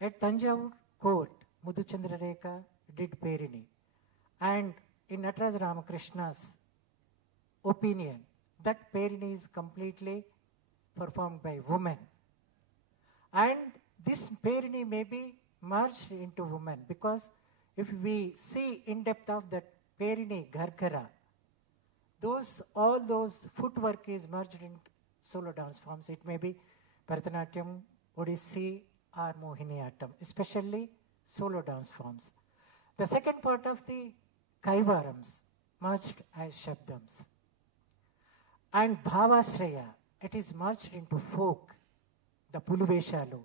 At Tanjavur court, Mudhuchandra Rekha did Perini. And in Nataraj Ramakrishna's opinion, that Perini is completely performed by women. And this Perini may be merged into women, because if we see in depth of that Perini Ghargara, all those footwork is merged in solo dance forms. It may be Bharatanatyam, Odissi, or Mohiniyattam, especially solo dance forms. The second part of the Kaivarams merged as Shabdams. And Bhavashraya, it is merged into folk, the Puluveshalu,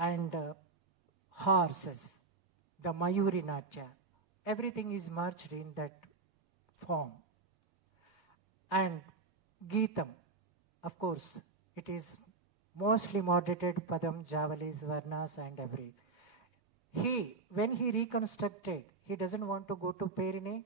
and horses, the Mayuri Natya. Everything is merged in that form. And Geetam, of course, it is mostly moderated Padam, Javalis, Varnas, and every. When he reconstructed, he doesn't want to go to Perini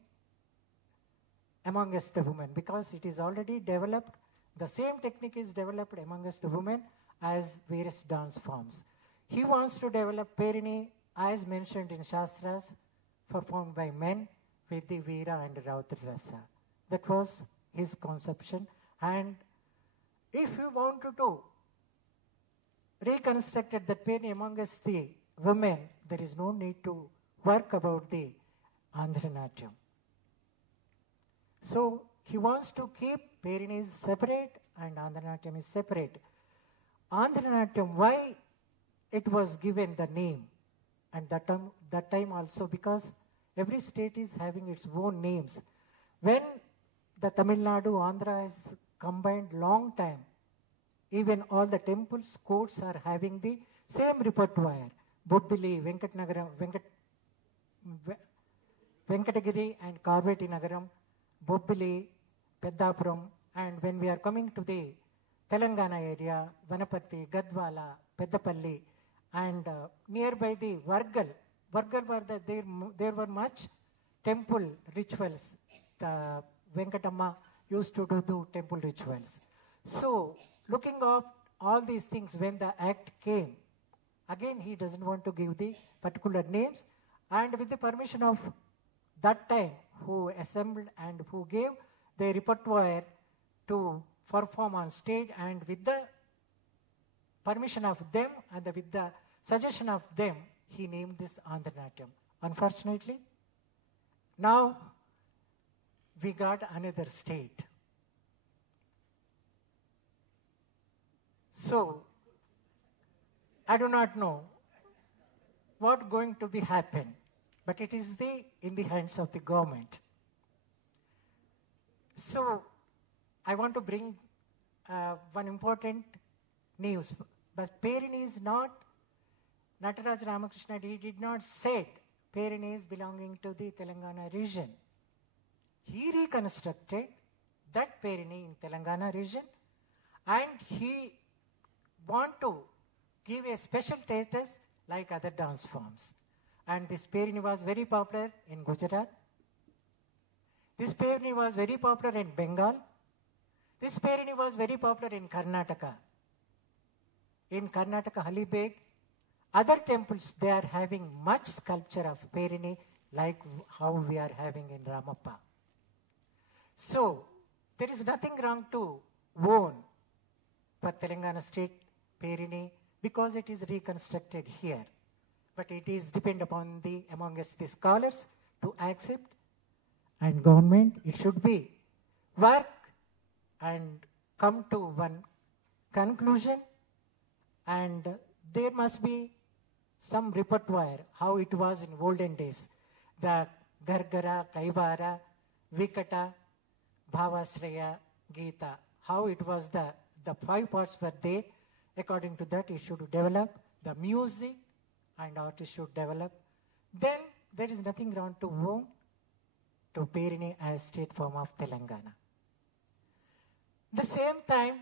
among us the women, because it is already developed. The same technique is developed among us the women as various dance forms. He wants to develop Perini as mentioned in Shastras, performed by men with the Veera and Rautra Rasa. That was his conception. And if you want to do reconstructed that Perini among us the women, there is no need to work about the Andhra-natyam. So he wants to keep Perini is separate and Andhra-natyam is separate. Andhra-natyam, why it was given the name? And that time also, because every state is having its own names. When the Tamil Nadu, Andhra has combined long time, even all the temples, courts are having the same repertoire. Bobbili, Venkatagiri and Kaveti Nagaram, Bobbili, Peddapuram, and when we are coming to the Telangana area, Vanapati, Gadwala, Peddapalli, and nearby the Vargal there were much temple rituals. The Venkatama used to do temple rituals. So looking at all these things, when the act came, again he doesn't want to give the particular names, and with the permission of that time who assembled and who gave the repertoire to perform on stage, and with the permission of them and with the suggestion of them, he named this Andhra-natyam. Unfortunately, now we got another state. So, I do not know what going to be happen. but it is in the hands of the government. So I want to bring one important news. But Perini is not, Nataraj Ramakrishna, he did not say Perini is belonging to the Telangana region. He reconstructed that Perini in Telangana region, and he want to give a special status like other dance forms. And this Perini was very popular in Gujarat. This Perini was very popular in Bengal. This Perini was very popular in Karnataka. In Karnataka, Halibeg, other temples, they are having much sculpture of Perini like how we are having in Ramappa. So, there is nothing wrong to own for Telangana state Perini because it is reconstructed here. But it is depend upon among us the scholars to accept, and government, it should be work and come to one conclusion, and there must be some repertoire how it was in olden days. The Gargara, Kaivara, Vikata, Bhavasraya, Gita, how it was the 5 parts were there. According to that, it should develop the music and artists should develop. Then there is nothing wrong to own to Perini as state form of Telangana. The same time,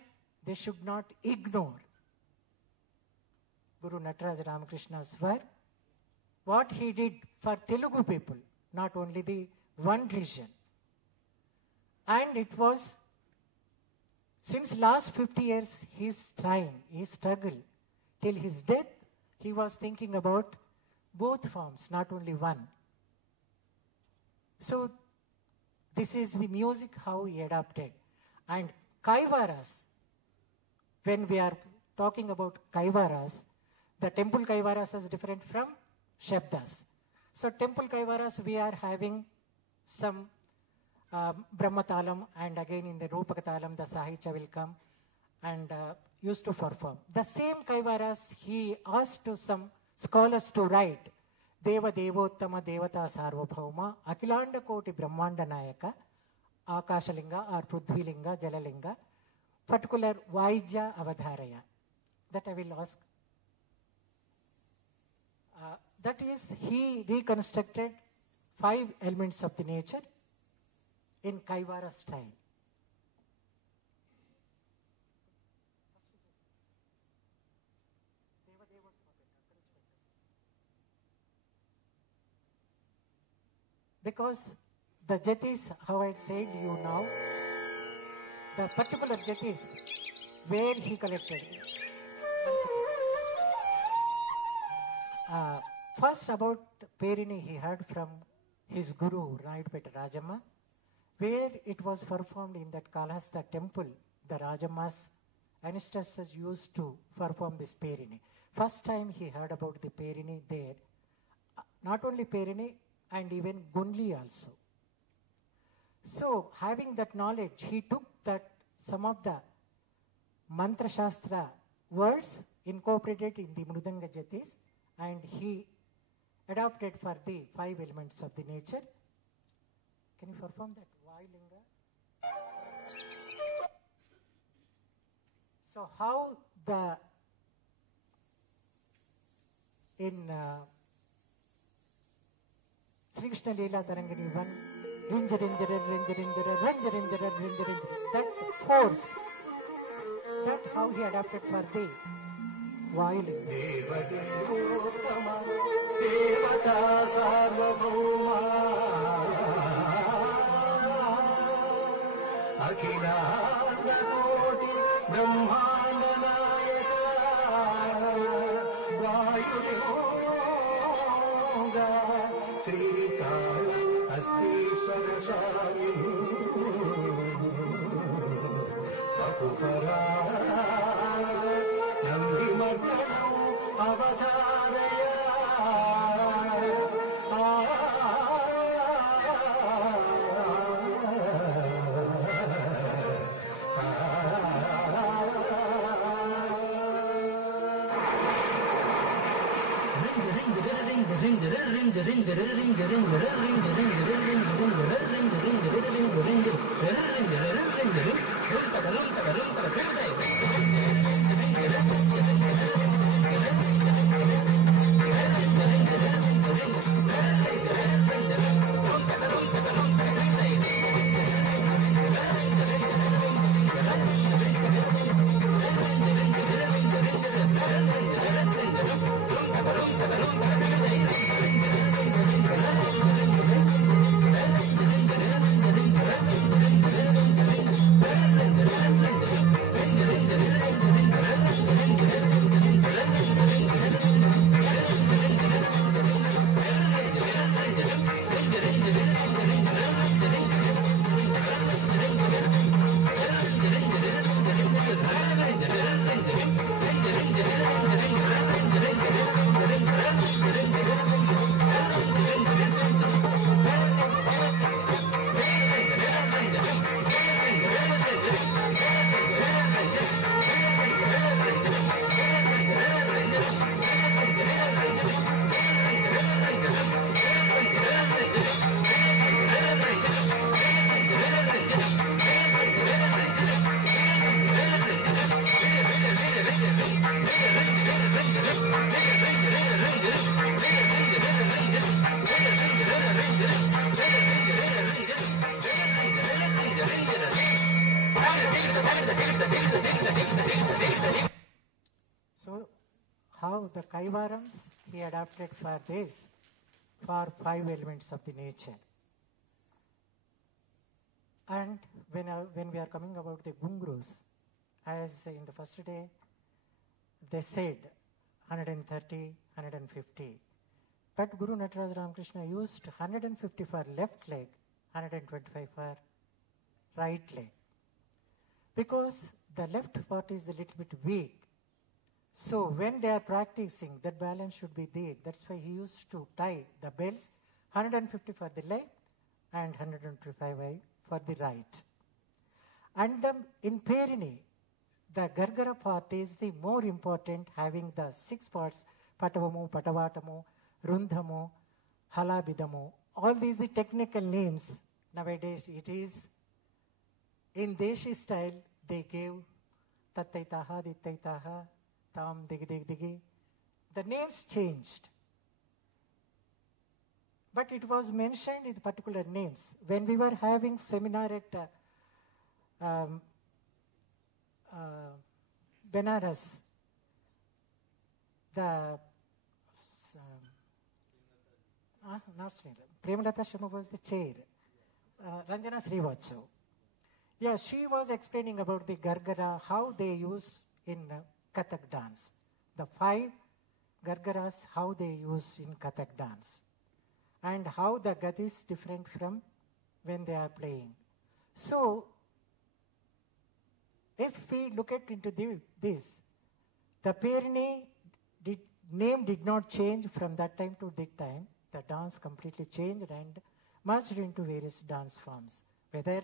they should not ignore Guru Nataraj Ramakrishna's work, what he did for Telugu people, not only the one region. And it was, since last 50 years, he's trying, he struggled. Till his death, he was thinking about both forms, not only one. So, this is the music how he adapted. And Kaivaras, when we are talking about Kaivaras, the temple Kaivaras is different from Shabdas. So, temple Kaivaras, we are having some Brahmatalam, and again in the Rupakatalam, the Sahitya will come and used to perform. The same Kaivaras, he asked to some scholars to write Deva Devottama Devata Sarvabhauma Akilanda Koti Brahmanda Nayaka Akashalinga or Prudhvilinga Jalalinga particular Vaidya Avadharaya. That I will ask. That is, he reconstructed 5 elements of the nature in Kaivara style. Because the jatis, how I said you now, the particular jatis where he collected. First about Perini he heard from his guru, Rayudpeta Rajamma, where it was performed in that Kalahasta temple, the Rajamma's ancestors used to perform this Perini. First time he heard about the Perini there. Not only Perini, and even Gunli also. So, having that knowledge, he took that some of the Mantra Shastra words incorporated in the Mrudanga Jatis, and he adopted for the 5 elements of the nature. Can you perform that? Vailinga. So, how in Sri Krishna Leela Tarangani 1, that force, that how he adapted for the violin. Devata Sarvabhauma Akhilanda Koti Brahmanda Nayaka Vayulinga Srikala Astishwara Swami Bakupara Nandi Martanam Avadharaya So, how the Kaivarams he adapted for this, for 5 elements of the nature. And when we are coming about the Gungrus, as in the first day, they said 130, 150. But Guru Nataraj Ramakrishna used 150 for left leg, 125 for right leg. Because the left part is a little bit weak. So when they are practicing, that balance should be there. That's why he used to tie the bells, 150 for the left and 125 for the right. And in Perini, the Gargara part is the more important, having the 6 parts, Patavamu, Patavatamu, Rundhamu, Halabidamu. All these the technical names. Nowadays it is in Deshi style, they gave Tattaitaha, Dittaitaha, Tam, Digi, Digi, Digi. The names changed. But it was mentioned in particular names. When we were having seminar at Benares, the not Premalata Sharma was the chair. Ranjana Srivachav. Yeah, she was explaining about the Gargara, how they use in Kathak dance. The 5 Gargaras, how they use in Kathak dance. And how the Gati is different from when they are playing. So, if we look at into this, the Perini name did not change from that time to this time. The dance completely changed and merged into various dance forms. Whether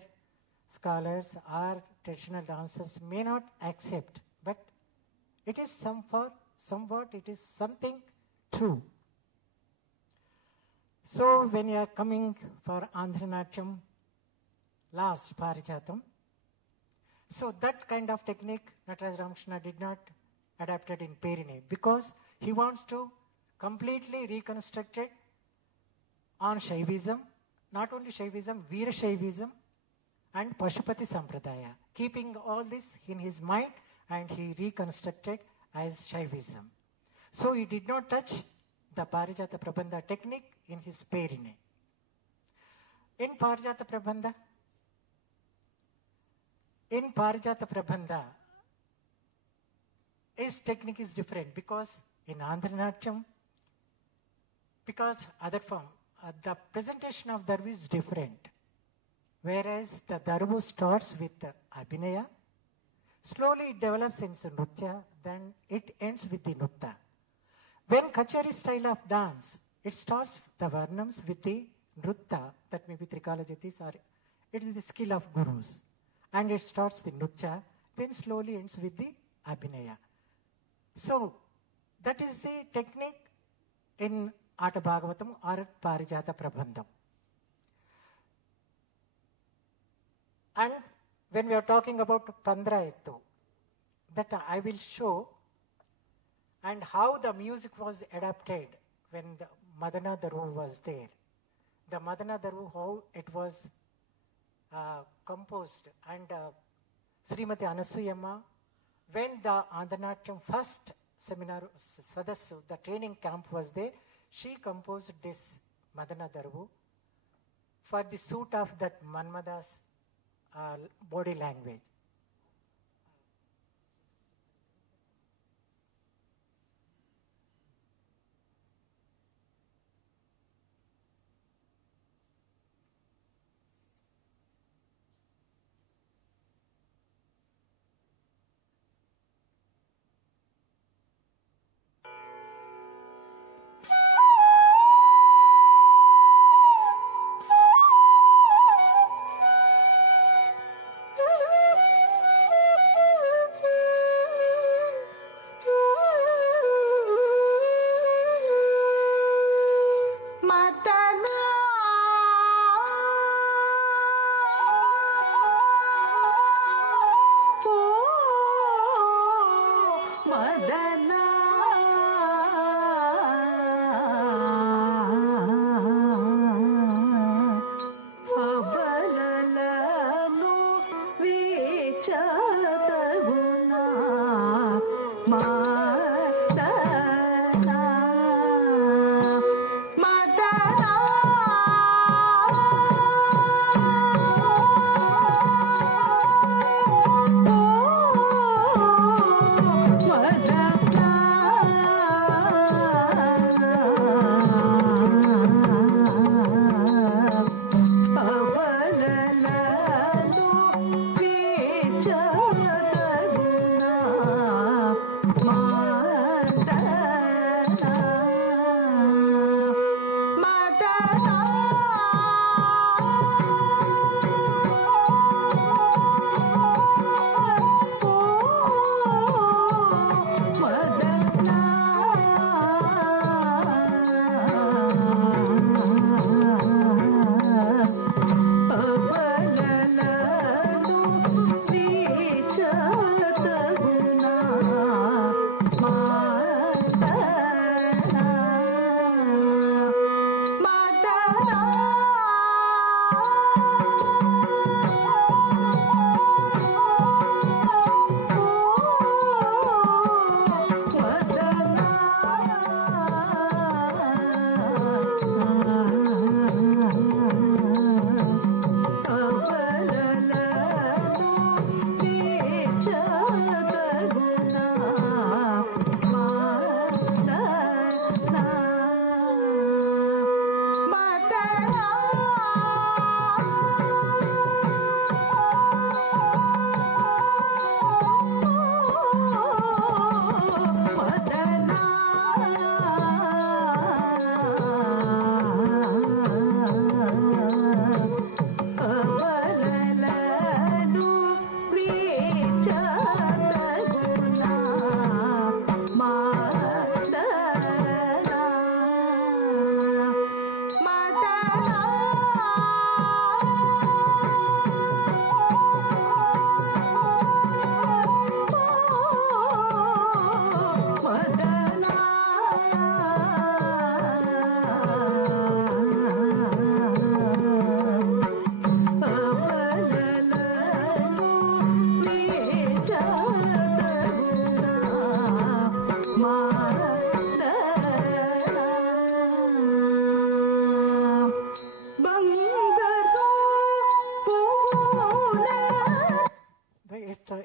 scholars or traditional dancers may not accept, but it is somewhat it is something true. So when you are coming for Andhranatyam, last Parijatam, so that kind of technique Nataraj Ramakrishna did not adapt it in Perini because he wants to completely reconstruct it on Shaivism, not only Shaivism, Veera Shaivism and Pashupati Sampradaya, keeping all this in his mind, and he reconstructed as Shaivism. So he did not touch the Parijata Prabandha technique in his Perini. In Parijata Prabandha, his technique is different because in Andhranatyam, because other form, the presentation of Darbu is different. Whereas the Darbu starts with the Abhinaya, slowly it develops into Nutya, then it ends with the Nutta. When Kachari style of dance, it starts the Varnams with the Nutta, that may be Trikala Jatis, or it is the skill of Gurus. And it starts the Nutya, then slowly ends with the Abhinaya. So, that is the technique in Ata Bhagavatam or Parijata Prabandham. And when we are talking about Pandrayattu, that I will show and how the music was adapted when the Madana Daru was there. The Madana Daru, how it was composed, and Srimati Anasuyamma, when the Andhanatyam first seminar, Sadassu, the training camp was there, she composed this Madana Daru for the suit of that Manmada's body language.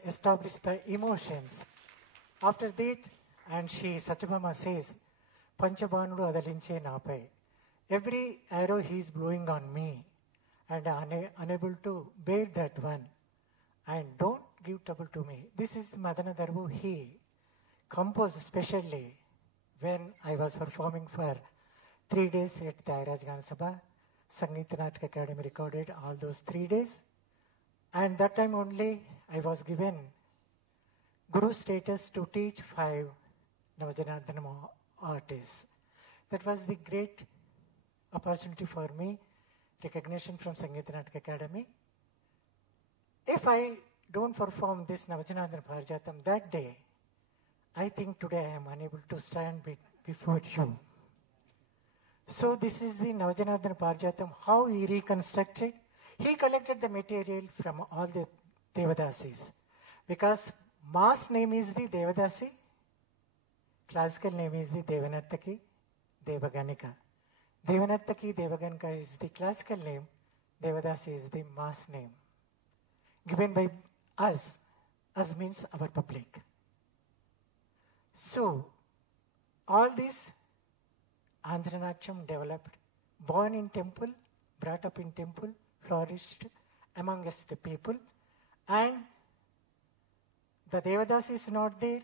Establish the emotions. After that, and she, Satyabhama says, Panchabhanudu adalinche napai. Every arrow he is blowing on me, and unable to bear that one. And don't give trouble to me. This is Madana Darbu he composed specially when I was performing for 3 days at Tyaraj Gana Sabha. Sangeeta Natak Academy recorded all those 3 days. And that time only I was given Guru status to teach 5 Navajanardhanam artists. That was the great opportunity for me, recognition from Sangeeta Natak Academy. If I don't perform this Navajanandana Parijatam that day, I think today I am unable to stand before you. So this is the Navajanandana Parijatam, how he reconstructed. He collected the material from all the Devadasis. Because mass name is the Devadasi, classical name is the Devanartaki, Devaganika. Devanartaki, Devaganika is the classical name, Devadasi is the mass name. Given by us means our public. So, all this Andhranacham developed, born in temple, brought up in temple, flourished among us the people, and the Devadas is not there,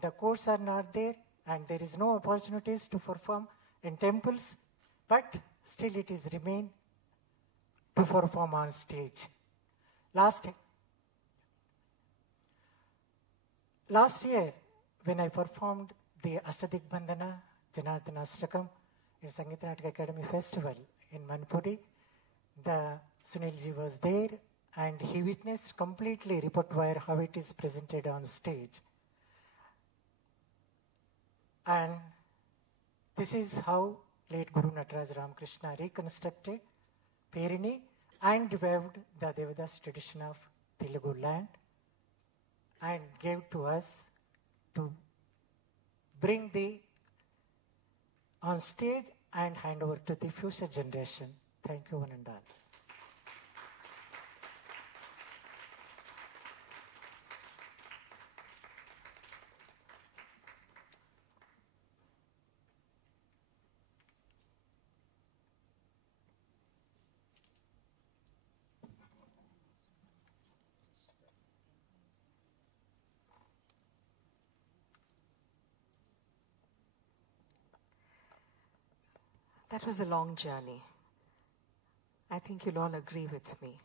the courts are not there, and there is no opportunities to perform in temples, but still it is remain to perform on stage. Last year, when I performed the Ashtadigandhana Janardana Ashtakam in Sangeeta Natak Academy Festival in Manipuri, the Sunilji was there and he witnessed completely repertoire how it is presented on stage. And this is how late Guru Nataraj Ramakrishna reconstructed Perini and revived the Devadasi tradition of Telugu land and gave to us to bring the on stage and hand over to the future generation. Thank you, one and all. That was a long journey. I think you'll all agree with me.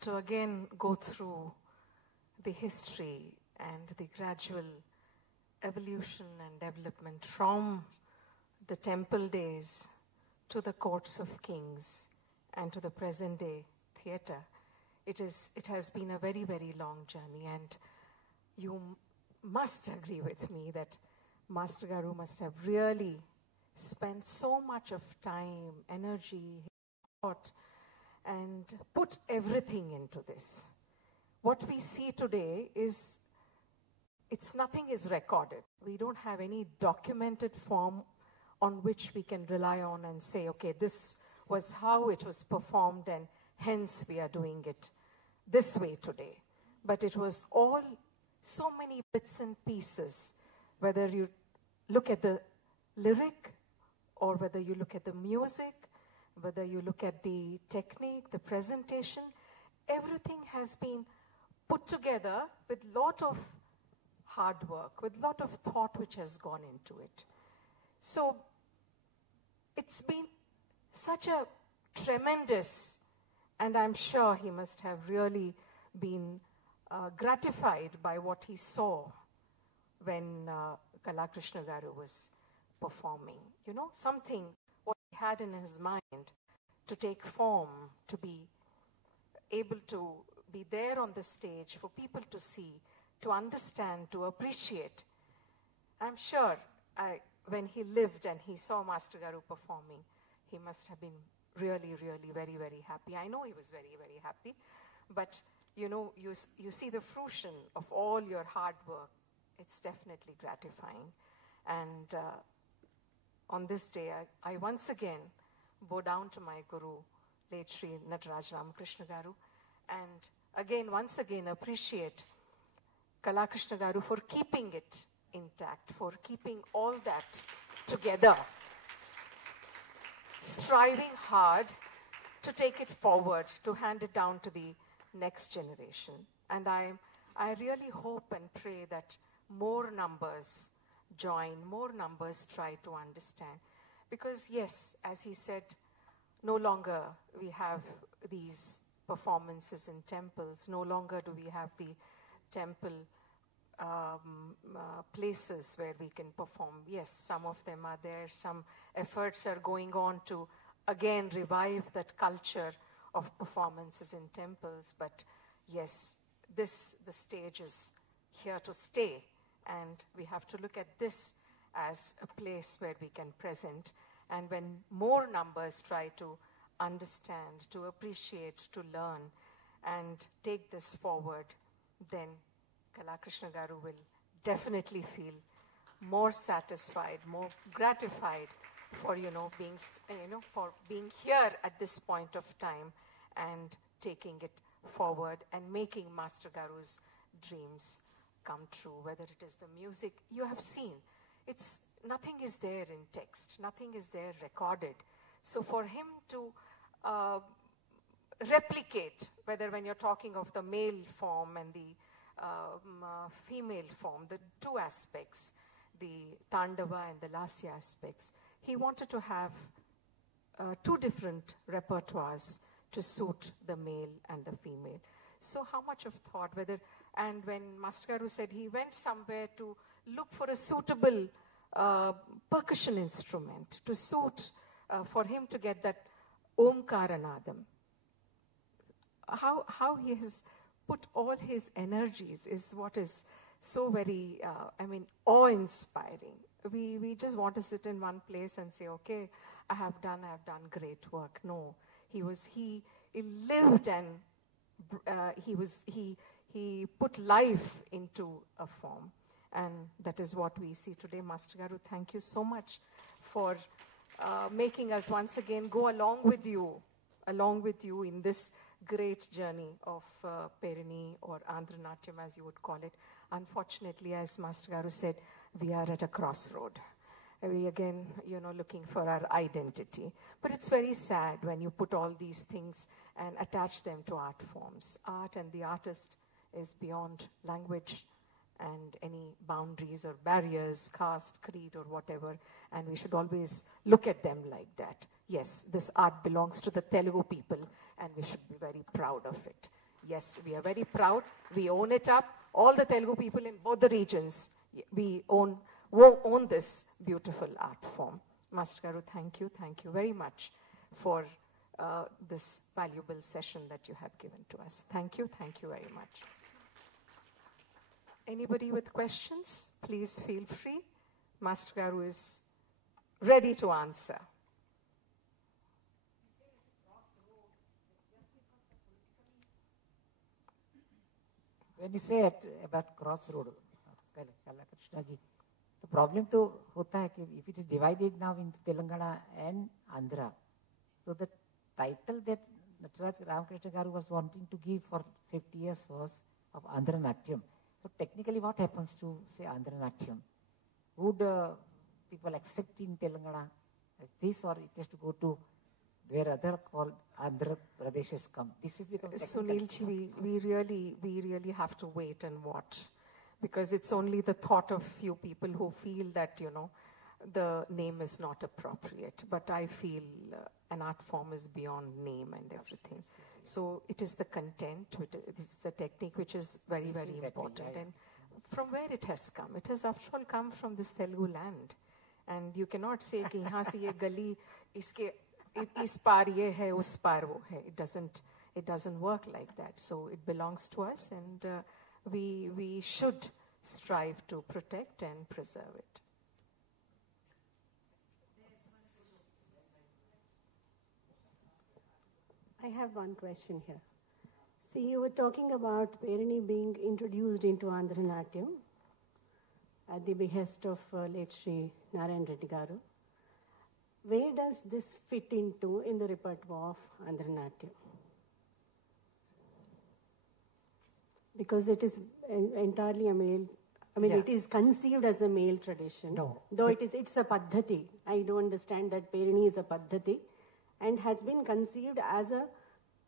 To again go through the history and the gradual evolution and development from the temple days to the courts of kings and to the present day theatre. It has been a very, very long journey, and you must agree with me that Master Garu must have really spent so much of time, energy, thought, and put everything into this. What we see today is, nothing is recorded. We don't have any documented form on which we can rely on and say, okay, this was how it was performed and hence we are doing it this way today. But it was all so many bits and pieces, whether you look at the lyric, or whether you look at the music, whether you look at the technique, the presentation, everything has been put together with lot of hard work, with lot of thought which has gone into it. So it's been such a tremendous, and I'm sure he must have really been gratified by what he saw when Kalakrishna Garu was performing. You know, something what he had in his mind to take form, to be able to be there on the stage for people to see, to understand, to appreciate. I'm sure when he lived and he saw Master Garu performing, he must have been really, really very, very happy. I know he was very, very happy. But, you know, you see the fruition of all your hard work. It's definitely gratifying. And on this day, I once again bow down to my Guru, late Sri Nataraj Ramakrishna Garu, and again, once again, appreciate Kalakrishna Garu for keeping it intact, for keeping all that together, striving hard to take it forward, to hand it down to the next generation. And I really hope and pray that more numbers join, more numbers try to understand. Because yes, as he said, no longer we have these performances in temples, no longer do we have the temple places where we can perform. Yes, some of them are there. Some efforts are going on to again revive that culture of performances in temples. But yes, the stage is here to stay, and we have to look at this as a place where we can present. And when more numbers try to understand, to appreciate, to learn, and take this forward, then Kalakrishna Garu will definitely feel more satisfied, more gratified for for being here at this point of time and taking it forward and making Master Garu's dreams come true. Whether it is the music you have seen, nothing is there in text, nothing is there recorded. So for him to replicate, whether when you're talking of the male form and the female form, the two aspects, the Tandava and the Lasya aspects, he wanted to have two different repertoires to suit the male and the female. So how much of thought, and when Master Garu said he went somewhere to look for a suitable percussion instrument to suit, for him to get that Omkaranadam. How he has put all his energies is what is so very, awe-inspiring. We just want to sit in one place and say, okay, I have done great work. No, he lived, and he put life into a form. And that is what we see today. Master Garu, thank you so much for making us once again go along with you in this great journey of Perini, or Andhra Natyam as you would call it. Unfortunately, as Master Garu said, we are at a crossroad. We again, looking for our identity. But it's very sad when you put all these things and attach them to art forms. Art and the artist is beyond language and any boundaries or barriers, caste, creed, or whatever. And we should always look at them like that. Yes, this art belongs to the Telugu people, and we should be very proud of it. Yes, we are very proud. We own it up. All the Telugu people in both the regions, we own this beautiful art form. Master Garu, thank you very much for this valuable session that you have given to us. Thank you very much. Anybody with questions, please feel free. Master Garu is ready to answer. When you say about crossroad, Krishna ji, the problem to hota hai ki if it is divided now into Telangana and Andhra, so the title that Nataraj Ramakrishna Garu was wanting to give for 50 years was of Andhra Natyam. So technically what happens to, say, Andhra Natyam? Would people accept in Telangana as this, or it has to go to where other called Andhra Pradeshas come? This is become Sunilji, we really have to wait and watch, because it's only the thought of few people who feel that, the name is not appropriate. But I feel an art form is beyond name and everything. So it is the content, it is the technique which is very, very important. And from where it has come? It has after all come from this Telugu land. And you cannot say कि यहाँ से ये गली इसके इस पार ये है उस पार वो है. It doesn't work like that. So it belongs to us, and we should strive to protect and preserve it. I have one question here. See, you were talking about Perini being introduced into Andhra Natyam at the behest of late Sri Narayan Reddy Garu. Where does this fit into in the repertoire of Andhra Natyam? Because it is entirely a male, it is conceived as a male tradition. No. Though it's a paddhati. I do understand that Perini is a paddhati and has been conceived as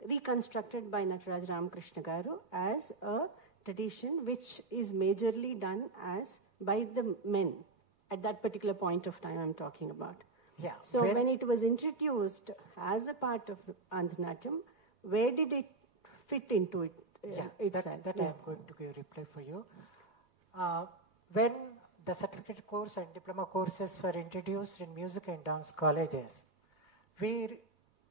reconstructed by Nataraj Ramakrishna Garu as a tradition which is majorly done by the men at that particular point of time I'm talking about. Yeah. So when it was introduced as a part of Andhra Natyam, where did it fit into it itself? That I am going to give a reply for you. when the certificate course and diploma courses were introduced in music and dance colleges, we,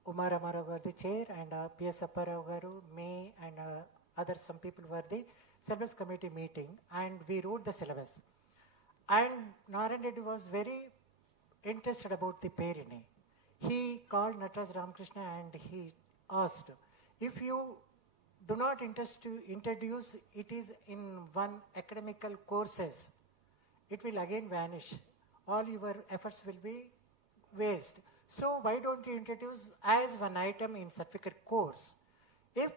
Umar Ramarao garu the chair and P.S. Apparao garu, me and other some people were the syllabus committee meeting, and we wrote the syllabus. And Narayan Reddy was very interested about the Perini. He called Nataraj Ramakrishna and he asked, if you do not interest to introduce it is in one academical courses, it will again vanish. All your efforts will be waste. So why don't you introduce as one item in certificate course? If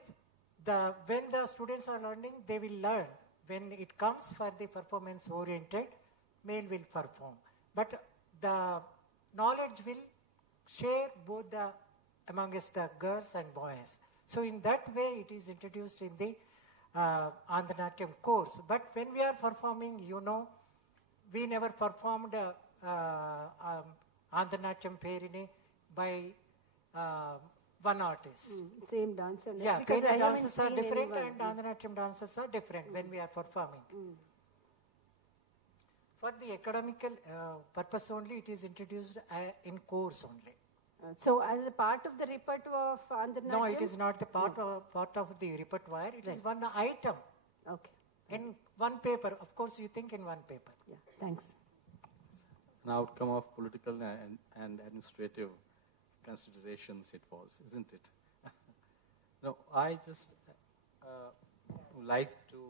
when the students are learning, they will learn. When it comes for the performance oriented, male will perform. But the knowledge will share both amongst the girls and boys. So in that way, it is introduced in the Andhanatyam course. But when we are performing, we never performed Andhanatyam Perini by one artist. Same dancer. Yeah, because Perini I haven't dances are seen different anyone. and Andhanatyam dances are different when we are performing. For the academical purpose only, it is introduced in course only. So as a part of the repertoire of Andhra No, Natyam? it is not the part of the repertoire. It is one item Okay. in one paper. Of course, you think in one paper. Yeah, thanks. An outcome of political and administrative considerations it was, isn't it? No, I just would like to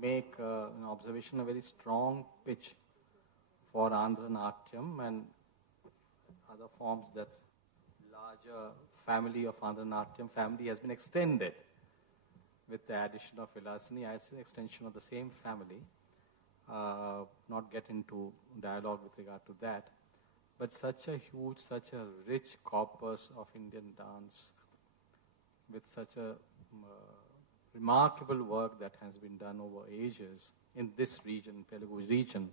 make an observation, a very strong pitch for Andhra Natyam and other forms that larger family of Andhra Natyam family has been extended with the addition of Vilasini. I'd say extension of the same family. Not get into dialogue with regard to that. But such a huge, such a rich corpus of Indian dance with such a remarkable work that has been done over ages in this region, Telugu region.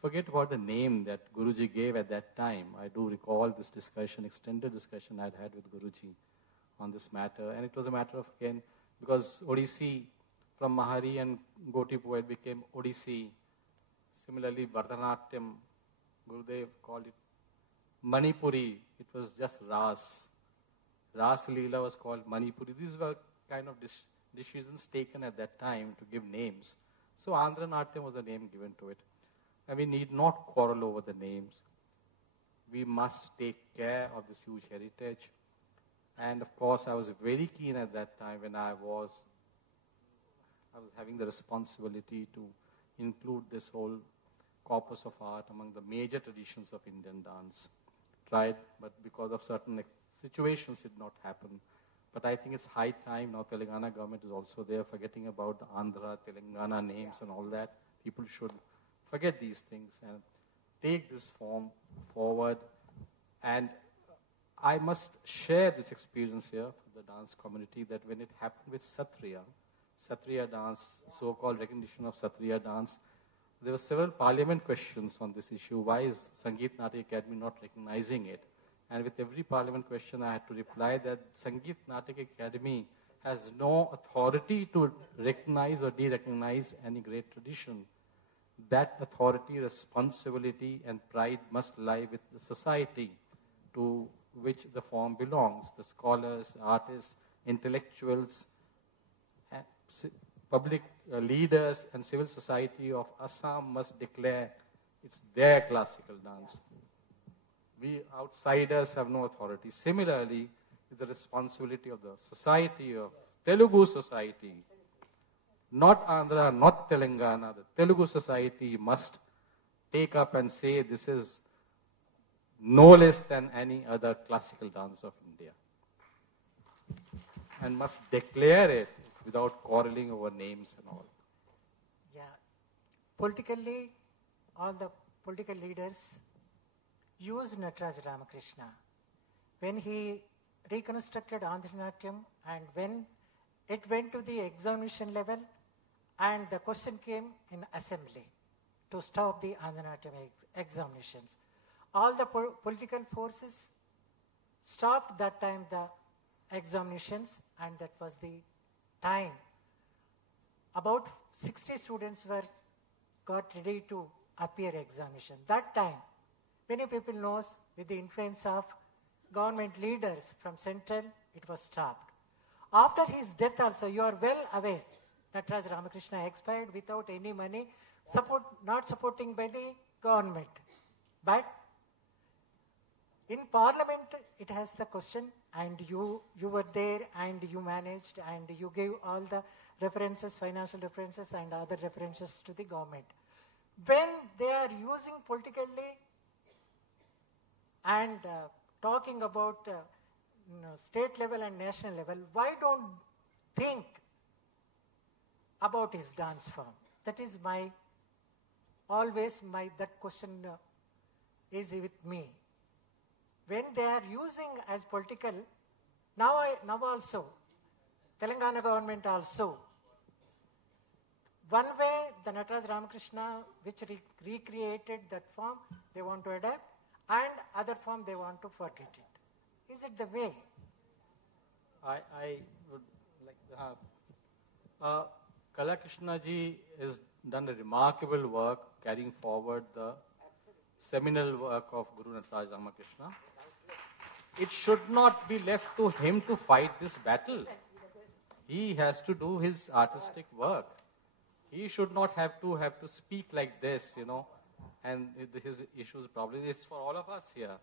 Forget about the name that Guruji gave at that time. I do recall this discussion, extended discussion I'd had with Guruji on this matter. And it was a matter of, again, because Odissi from Mahari and Gotipu it became Odissi. Similarly, Bharatanatyam, Gurudev called it Manipuri. It was just Ras. Ras Leela was called Manipuri. These were kind of decisions taken at that time to give names. So Andhra Natyam was a name given to it. And we need not quarrel over the names. We must take care of this huge heritage. And of course, I was very keen at that time when I was having the responsibility to include this whole corpus of art among the major traditions of Indian dance. Tried, but because of certain situations, it did not happen. But I think it's high time now. Telangana government is also there, forgetting about the Andhra, Telangana names and all that. People should forget these things and take this form forward. And I must share this experience here for the dance community that when it happened with Satriya dance, so-called recognition of Satriya dance, there were several parliament questions on this issue. Why is Sangeet Natya Academy not recognizing it? And with every parliament question, I had to reply that Sangeet Natya Academy has no authority to recognize or de-recognize any great tradition. That authority, responsibility, and pride must lie with the society to which the form belongs. The scholars, artists, intellectuals, public leaders, and civil society of Assam must declare it's their classical dance. We outsiders have no authority. Similarly, it's the responsibility of the society, of Telugu society, not Andhra, not Telangana. The Telugu society must take up and say this is no less than any other classical dance of India. And must declare it without quarreling over names and all. Yeah. Politically, all the political leaders used Nataraj Ramakrishna. When he reconstructed Andhra Natyam and when it went to the examination level and the question came in assembly to stop the Andhra Natyam examinations. All the political forces stopped that time the examinations, and that was the time. About 60 students got ready to appear examination. That time, many people knows with the influence of government leaders from central, it was stopped. After his death also, you are well aware, Nataraj Ramakrishna expired without any money, not supporting by the government. But in Parliament, it has the question, and you were there, and you managed, and you gave all the references, financial references, and other references to the government. When they are using politically and talking about state level and national level, why don't think about his dance form? That is that question is with me. When they are using as political, now also, Telangana government also, one way the Nataraj Ramakrishna, which recreated that form, they want to adapt, and other form they want to forget it. Is it the way? I would like Kala Krishna ji has done a remarkable work carrying forward the seminal work of Guru Nataraj Ramakrishna. It should not be left to him to fight this battle. He has to do his artistic work. He should not have to speak like this, and his issues probably is for all of us here.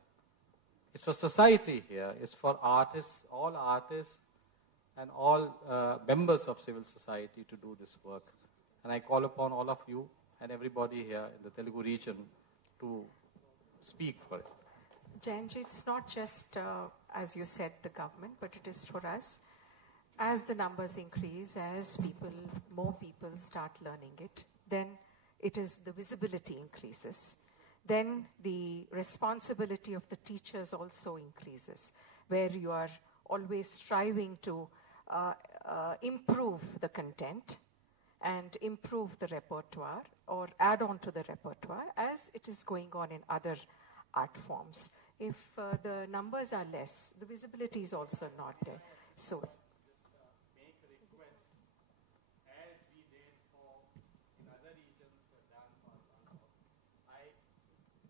It's for society here. It's for artists, all artists, and all members of civil society to do this work. And I call upon all of you and everybody here in the Telugu region to speak for it. Jayanji, it's not just, as you said, the government, but it is for us. As the numbers increase, as more people start learning it, then it is the visibility increases. Then the responsibility of the teachers also increases, where you are always striving to improve the content and improve the repertoire or add on to the repertoire as it is going on in other art forms. If the numbers are less, the visibility is also not there. So Make a request, as we did in other regions for Dan. I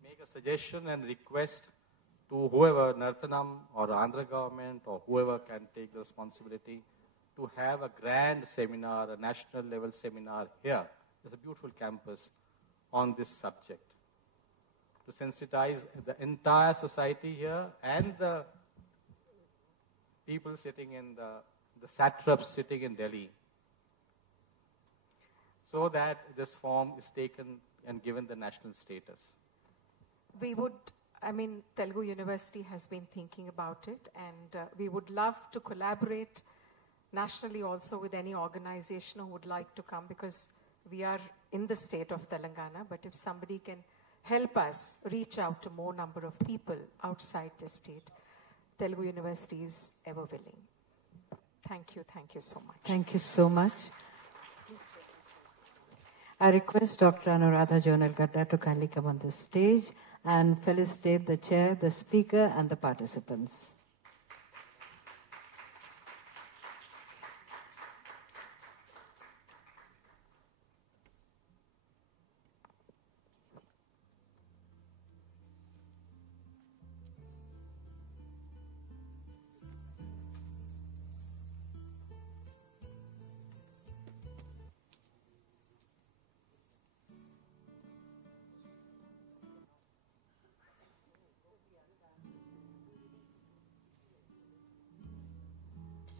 make a suggestion and request to whoever, Nartanam or Andhra government or whoever can take the responsibility to have a grand seminar, a national level seminar here. There's a beautiful campus on this subject, to sensitize the entire society here and the people sitting in the satraps sitting in Delhi, so that this form is taken and given the national status. we would, Telugu University has been thinking about it, and we would love to collaborate nationally also with any organization who would like to come, because we are in the state of Telangana, but if somebody can help us reach out to more number of people outside the state, Telugu University is ever willing. Thank you so much. Thank you so much. I request Dr. Anuradha Jonal Gadda to kindly come on the stage and felicitate the chair, the speaker, and the participants.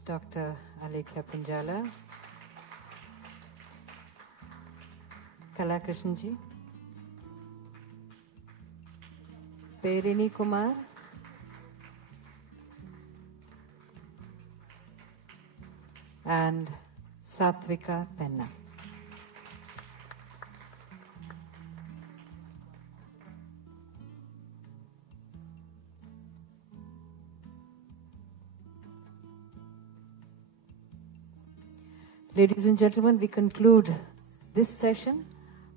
Dr. Alekhya Punjala, Kala Krishnji, Perini Kumar, and Satvika Penna. Ladies and gentlemen, we conclude this session.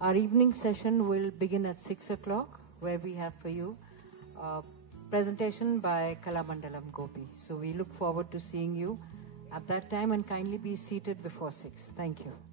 Our evening session will begin at 6 o'clock, where we have for you a presentation by Kalamandalam Gopi. So we look forward to seeing you at that time, and kindly be seated before 6. Thank you.